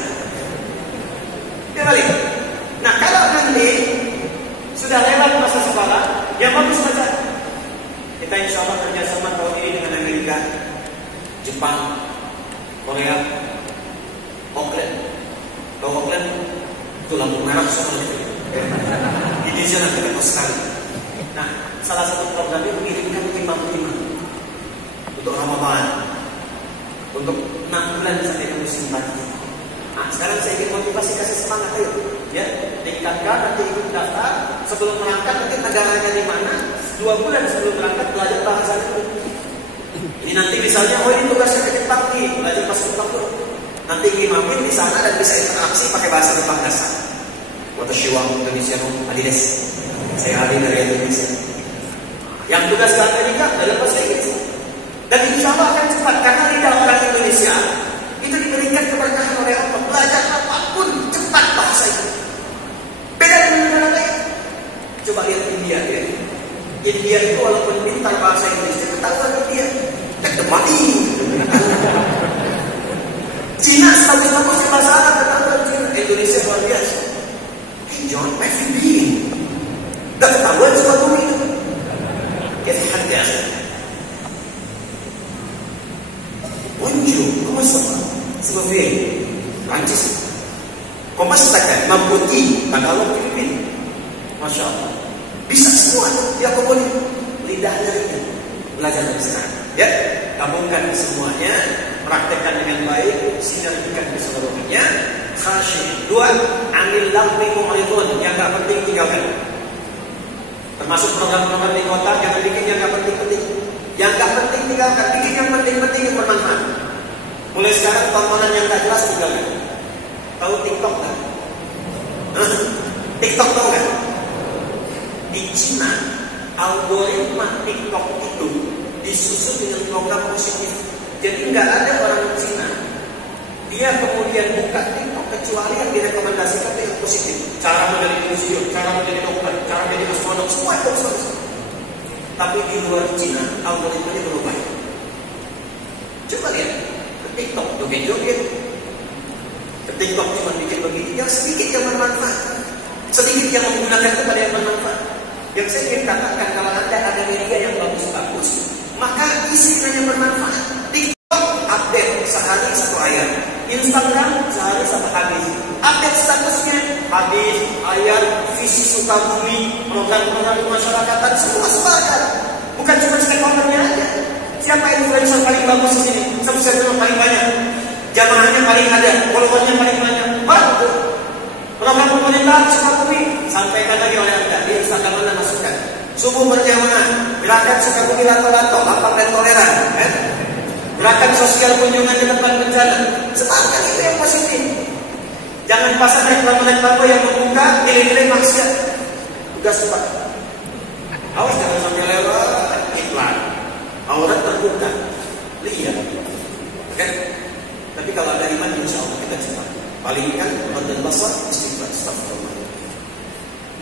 Ya balik. Nah kalau nanti sudah lewat masa sekolah, yang bagus saja. Kita insya Allah kerjasama tahun ini dengan Amerika, Jepang, Korea, Auckland. Kalau Auckland itu lampu merah semua itu. Indonesia nanti ke Australia. Nah, salah satu programnya mengirimkan 55 untuk Ramadan, untuk 6 bulan sampai ke musim panas. Nah, sekarang saya ingin motivasi, kasih semangat ayo, ya, tingkatkan, nanti ikut daftar sebelum berangkat, nanti negaranya di mana, 2 bulan sebelum berangkat belajar bahasa itu. Ini nanti misalnya, oh ini tugasnya ke Jepang nih, belajar bahasa Jepang dulu. Nanti ngimamin di sana dan bisa interaksi pakai bahasa Jepang dasar. Watashiwa Indonesia no Adidas. Saya hadir dari Indonesia. Yang tugas ke Amerika dalam bahasa Inggris. Dan insya Allah akan cepat karena lidah orang Indonesia itu diberikan keberkahan oleh Allah. Belajar apapun cepat bahasa itu. Beda dengan negara lain. Coba lihat India ya. India itu walaupun pintar bahasa Inggris, dia ketahuan India. Ketemani. Cina bagus-bagus bahasa Arab, ketahuan Cina. Indonesia luar biasa. John FB. Gak ketahuan sepatu itu. Kita harga. Bonjour, comment ça va? Ça va bien. Prancis. Comment ça va? Mamputi, Tagalog, Filipino. Masya Allah. Bisa semua. Ya boleh. Lidahnya itu. Belajar dari sekarang. Ya, gabungkan semuanya, praktekkan dengan baik, sinergikan keseluruhannya. Khasyih. 2, anil lahwi mu'ridun, yang gak penting tinggalkan. Termasuk program-program di kota, jangan bikin yang gak penting-penting. Yang gak penting tinggalkan, bikin yang penting-penting yang bermanfaat. Mulai sekarang tontonan yang gak jelas tinggalkan. Tahu TikTok kan? TikTok tahu kan? Di Cina, algoritma TikTok itu disusun dengan program positif. Jadi nggak ada orang Cina dia kemudian buka TikTok kecuali yang direkomendasikan itu yang positif. Cara menjadi museum, cara menjadi dokter, cara menjadi astronot, semua itu bagus. Tapi di luar Cina algoritmanya berubah. Coba lihat ke TikTok, joget-joget. Ke TikTok cuma bikin begini, yang sedikit yang bermanfaat, sedikit yang menggunakan kepada yang bermanfaat. Yang saya ingin katakan, kalau Anda ada media yang bagus-bagus, maka isinya yang bermanfaat. TikTok update sehari 1 ayat, Instagram sehari 1 hadis. Update statusnya hadis, ayat, visi Sukabumi, program-program kemasyarakatan, semua sepakat. Bukan cuma stakeholdernya aja. Siapa influencer paling bagus di sini? Subscriber paling banyak, jamaahnya paling ada, followernya paling banyak. Bagus. Program pemerintah Sukabumi sampaikan lagi oleh Anda di Instagram Anda masukkan. Subuh berjamaah, gerakan Sukabumi lato-lato, lapang dan toleran. Gerakan sosial kunjungan ke tempat bencana. Sepakat itu yang positif. Jangan pasang reklame-reklame yang membuka nilai-nilai maksiat. Udah sepakat. Awas jangan sampai lewat iklan. Aurat terbuka. Lihat. Oke? Tapi kalau ada iman, insya Allah kita cepat. Paling kan dan basar istighfar, astagfirullah.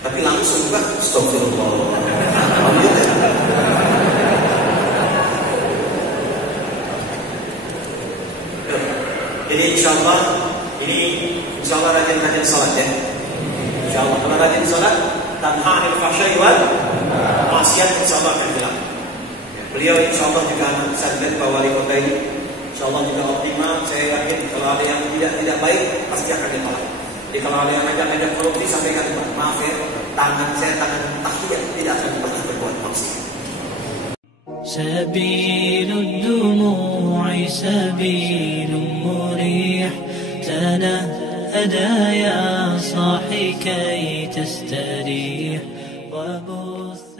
Tapi langsung kan astagfirullah. Jadi insya Allah rajin-rajin salat ya. Insya Allah kalau rajin salat, tanha anil fahsya'i wal maksiat insya Allah akan hilang. Beliau insya Allah juga anak sadar bahwa wali kota ini insya Allah juga optimal. Saya yakin kalau ada yang tidak baik pasti akan ditolak. Jadi kalau ada yang ngajak korupsi sampaikan, maaf ya, tangan saya tangan tahiyat tidak akan pernah berbuat maksiat. سبيل الدموع سبيل مريح تنهدى يا صاحي كي تستريح وبث